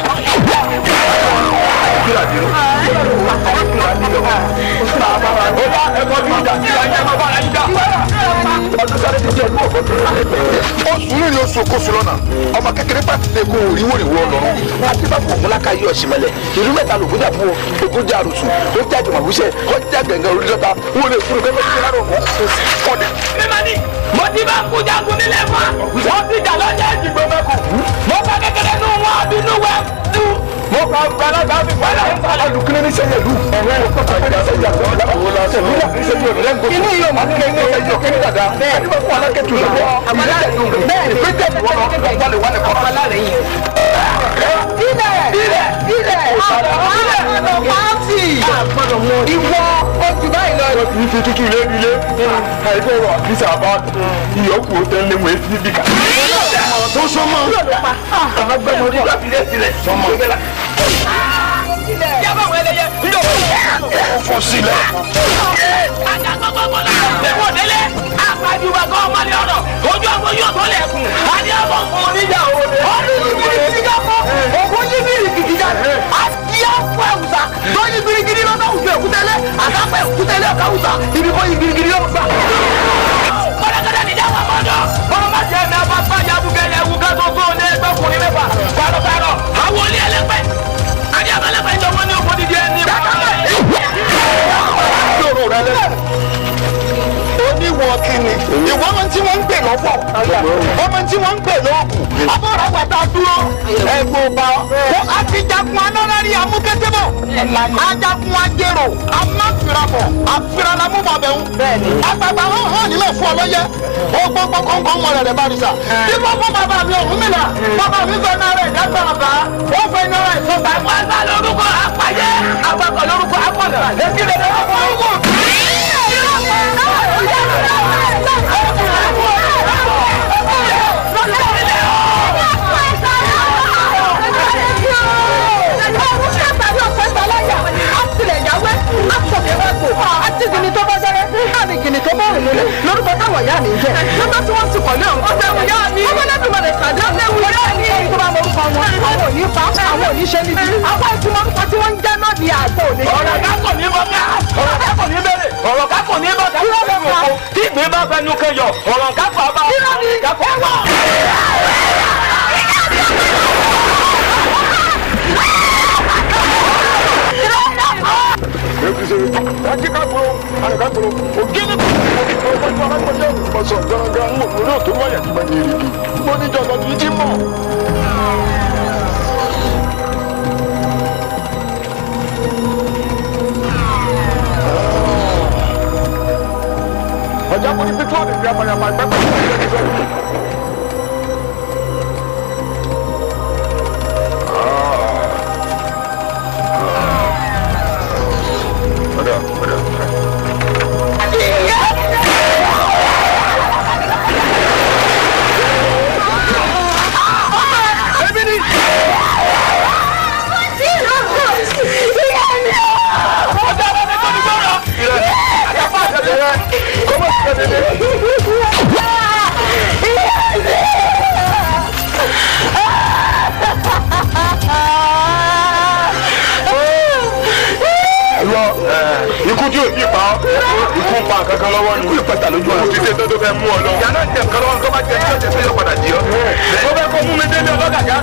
oṣù ní oṣù kóso lọ́nà ọmọ kékeré pàtó lè kó oríwòrìwò ọlọ́run àti bá fún òmùláka yìí ọ̀sìn mẹ́lẹ̀ ìlú mẹ́ta lògùn jà fún ogún jà àrùsùn ó jà jùmọ̀wúṣẹ́ ó jà gẹ̀ǹgẹ̀ orí lọ́ta wọ́n lè fún un bẹ́ẹ̀ bẹ́ẹ̀ lọ́rọ̀ mọ́ ọ̀dẹ̀. mímani mo ti bá kú jagun nílé fún wa wọ́n ti jà lọ́jà ìdìbò mẹ́kù mo bá kékeré nù wọ́n àbínú wẹ́ tú. mo kà gbalaga mi wàhálà alùpùpù ní sẹ́yìn ìlú ọ̀rẹ́ inú yóò máa ní kéde ẹjọ́ kéde dada ẹni bá fún alákẹ́tù lọ́wọ́ bẹ́ẹ̀ ni pété ni wọ́n bá lè wà ní kọ́kọ́ láàrin yìí. ilẹ̀ ọ̀dọ̀ pàtì ìwọ ojú báyìí lọ. wọ́n ti fi tútù ilé nílé àìpẹ́ wà kí sábà ìyókù tẹ́lẹ̀ wọ́n ti bí ká. tó sọmọ àwọn gbẹmọ ní ìgbàfilẹ sílẹ̀ sọmọ. yàrá àwọn ẹlẹ́yẹ yóò fọ sílẹ̀. àjàgbọ́gbọ́gbọ́lá ẹ̀wọ̀n délé àpàjùbà kọ́ ọmọdé ọ̀dọ̀ ojú àwọn yóò tó lẹ̀kùn àdé ọmọ fún oníjà òde. ọdún yìí bìrìkìtì jáfọ́ ògùn yìí bìrìkìtì jáde àti àpò ẹ̀wùsà tó yí bìrìkìtì lọ́dọ̀ òjò èkútẹ́lẹ̀ àtàpọ̀ èkútẹ́lẹ̀ ọ̀kà ẹ̀wùsà ibi kọ́ yí bìrìkìtì yóò gbà. kọ́dọ̀kọ́dọ̀ níjà wọn mọ́jọ́ ọmọ jẹ́ ẹ̀mí afáfá yabugẹ́lẹ̀ ẹ̀wù ká tó tó ní ẹgbẹ́ ọkùnrin mẹ́fà pàrọ̀pàrọ̀ àwọn olè ẹlẹ́pẹ́ àdé abẹ́lẹ́pẹ́ ìjọ wọn ní òkú dídí ẹni oníwọ̀ kìnnì ìwọ ọmọ tí wọ́n ń pè lọ́pọ̀ ọmọ tí wọ́n ń pè lọ́ọ̀kù abọ́ra wàtá dúró ẹ̀gbọ́n bá ọ àtijakun anọ́rẹ́rì amúkẹ́tẹ́bọ̀ ajakun ajérò amáfirabọ̀ àfiralamúbọ̀bẹ̀hún àgbàgbà hàn nílẹ̀ fún ọlọ́yẹ ọgbọ́gbọ́ kọ̀ọ̀kan mọ̀ rẹ̀ bá rìsà bí wọ́n fún bàbá mi ọ̀hún mi là bàbá mi fẹ́ náà rẹ̀ dágbàràbà wọ́n fẹ́ náà rẹ̀ sọ́gbà wọn bá lórúkọ àpàyẹ àgbàgbà lórúkọ àpọ̀lẹ̀ èmi lè dẹ́ ọkọ̀ orúkọ. àti gìnì tó bá jẹrẹ àti gìnì tó bá rìn lélẹ̀ lórúkọ táwọn ìyá mi jẹ nígbà tí wọ́n ti kọ̀ ní ọ̀hún ọ̀sẹ̀ ìyá mi ọmọ lẹ́bi mọ̀ lè pàdé ọ̀lẹ́wù ìyá mi èyí tó bá mọ orúkọ wọn àwọn ò ní pa àwọn ò ní ṣe níbi àwọn ìtumọ̀ orúkọ tí wọ́n ń jẹ́ náà di àgbò ní. ọ̀rọ̀ ká kò ní bọ́ ká ọ̀rọ̀ ká kò ní bẹ̀rẹ̀ ọ̀rọ̀ ká kò ní bọ́ ká tí ìgbín bá fẹnu kẹyọ ọ̀rọ̀ ká kò bá ọjà kò ní pípọ́ ní ìgbà pàyàpàyà pẹ́pẹ́ ikú tí o ti pa ọ́ ikú pa kankan lọ́wọ́ ni ikú ìpàtà lójú ọ̀rọ̀ ti ṣe tó tó fẹ́ mú ọ lọ. ìyá náà jẹ nǹkan lọ́wọ́ tó bá jẹ tí ó jẹ pé yóò padà jí ọ. ó fẹ́ kó mú mi délé ọlọ́gàgá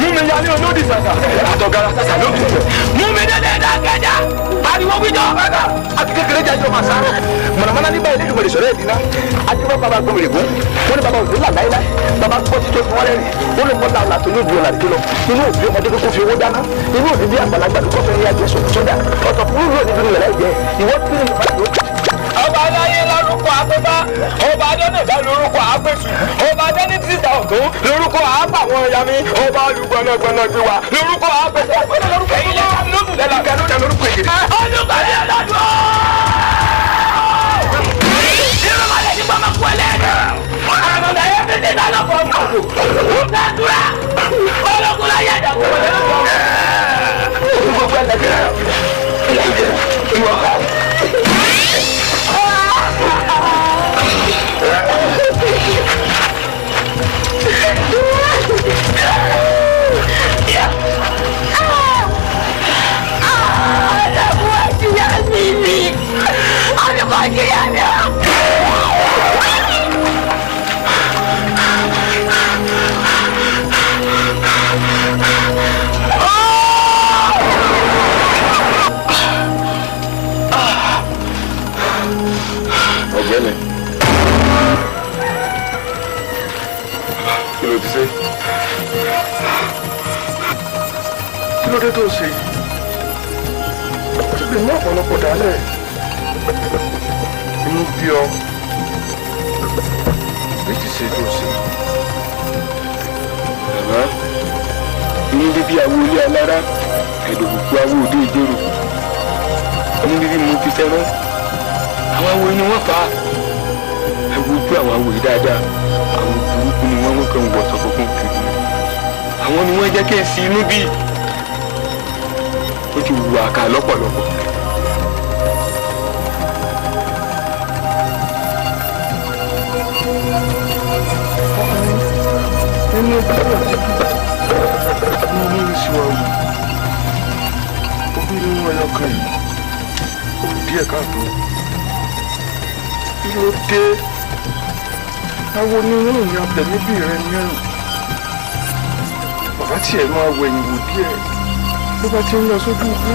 mú mi yálé olódì sàṣà àtọ̀gára sàṣà lóbi tẹ̀ mú mi dédé dákẹ́jà ariwo wíjọ bàtà àti kékeré jẹ́ ìjọba sáré mọ̀nàmọ́ná nígbà ilé ìgbìmọ̀ ìṣọ̀rẹ́ ìdínà adúgbò bàbá gbọmọlẹ̀ gún wọn ni bàbá òde là láíláí bàbá gbọ́ títọ́ fún wọn lẹ́rìn wọn lè gbọ́ náà látọ̀ ní òbí ọ̀làdìkẹ́ lọ inú òbí ọmọdé kókó fi owó dáná inú òbí bí àgbàlagbà ló kọ́ fẹ́ yá jẹ́ sọ́dà ọ̀tọ̀ fún ìlú òní bí ìrẹ̀lẹ́ jẹ́ ìwọ́n tí ń bá yóò. ọba aláyé lórúkọ àpẹbá ọba adẹ́nìdá lórúkọ àpẹsù ọba adẹ́nìtìsà ọ̀tún lórúkọ àpàwọn yami ọba olùgbọ̀nàgbọ̀nà gbìwà lórúkọ àpẹsù ẹ̀yin lẹ́yìn lórúkọ lórúkọ èdè. olùkọ́ ni ọlọ́dún ìrọ̀lẹ́ ní bàbá kú ẹlẹ́dẹ̀ àmọ̀dá yẹn fi ti dáná fọ́ ọmọ òkú kàdúrà ológun láyé ẹ̀dàkùn ọ̀gbẹ́ni kí ló ti ṣe kí ló dé tó ṣe ti lè mú ọ̀pọ̀lọpọ̀ dálẹ̀ inú bí ọ bí ti ṣe tó ṣe. bàbá inú bíbí àwo ilé alára ẹ̀dọ̀gbùgbù àwo òde ìjẹ́rò inú bíbí mo fi fẹ́ràn àwọn awo ni wọ́n fà á ẹ̀wù ojú àwọn awo yìí dáadáa àwọn burúkú ni wọ́n kàn ń wọ̀ sọ fún kiri àwọn ni wọ́n jẹ́ kí n sí inú bí ó ti wù àká lọ́pọ̀lọpọ̀. nínú báyọ̀ ní orí ìṣòwò obìnrin wọn ẹyọkan yìí ó díẹ̀ káàtó. kí ló dé àwọn oníròyìn abẹ̀míbì rẹ mẹ́rin bàbá tiẹ̀ máa wẹ̀yìn wò díẹ̀ ló bá ti ń lọ sójú ikú.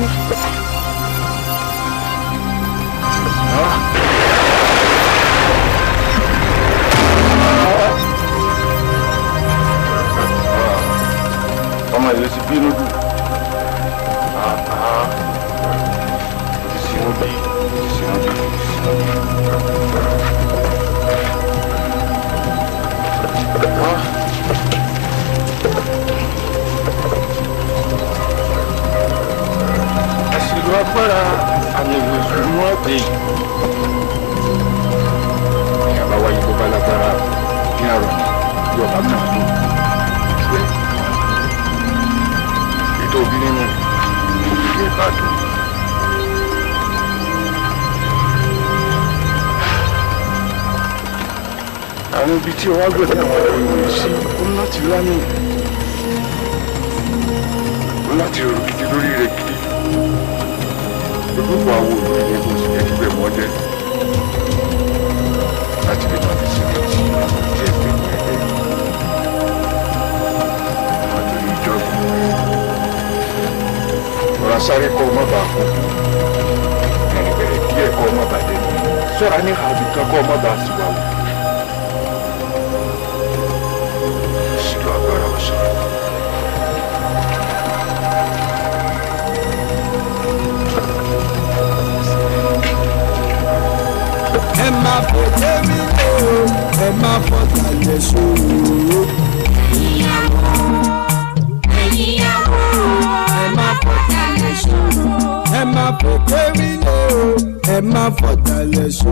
ọmọ ìlú ti bínú dùn ti sinú bí ti sinú bí ti sinú bí. àṣìlò agbára àmì ìwòsàn mú ọ̀gbìn ìyàbá wáyé bó bá lágbára ní àrùn yóò bá kàn tó ètò òbí nínú ìdílé ìbàdàn. àwọn ibi tí ọwọ́ gbẹ̀dẹ̀ àwọn ìròyìn sí ó láti lámì ó láti rò gidi lórí rẹ̀ gidi gbogbo àwọn olóyè ní kò sí ẹni bẹ́ẹ̀ mọ́ jẹ́ láti lè máa fi sinmi tí ẹgbẹ́ ní ẹgbẹ́ wọn tó ní ìjọba ọ̀rọ̀ sáré kọ́ ọmọ bá kú ẹni bẹ̀rẹ̀ kí ẹ̀kọ́ ọmọ bá dé sọ́ra ní àbí kan kọ́ ọmọ bá sì wà wò. ẹ má fò tẹ́mi lé o ẹ má fọ̀tà jẹ sóòrò. ẹ má fọ̀tà jẹ sóòrò. ẹ má fò tẹ́mi lé o ẹ má fọ̀tà jẹ sóòrò.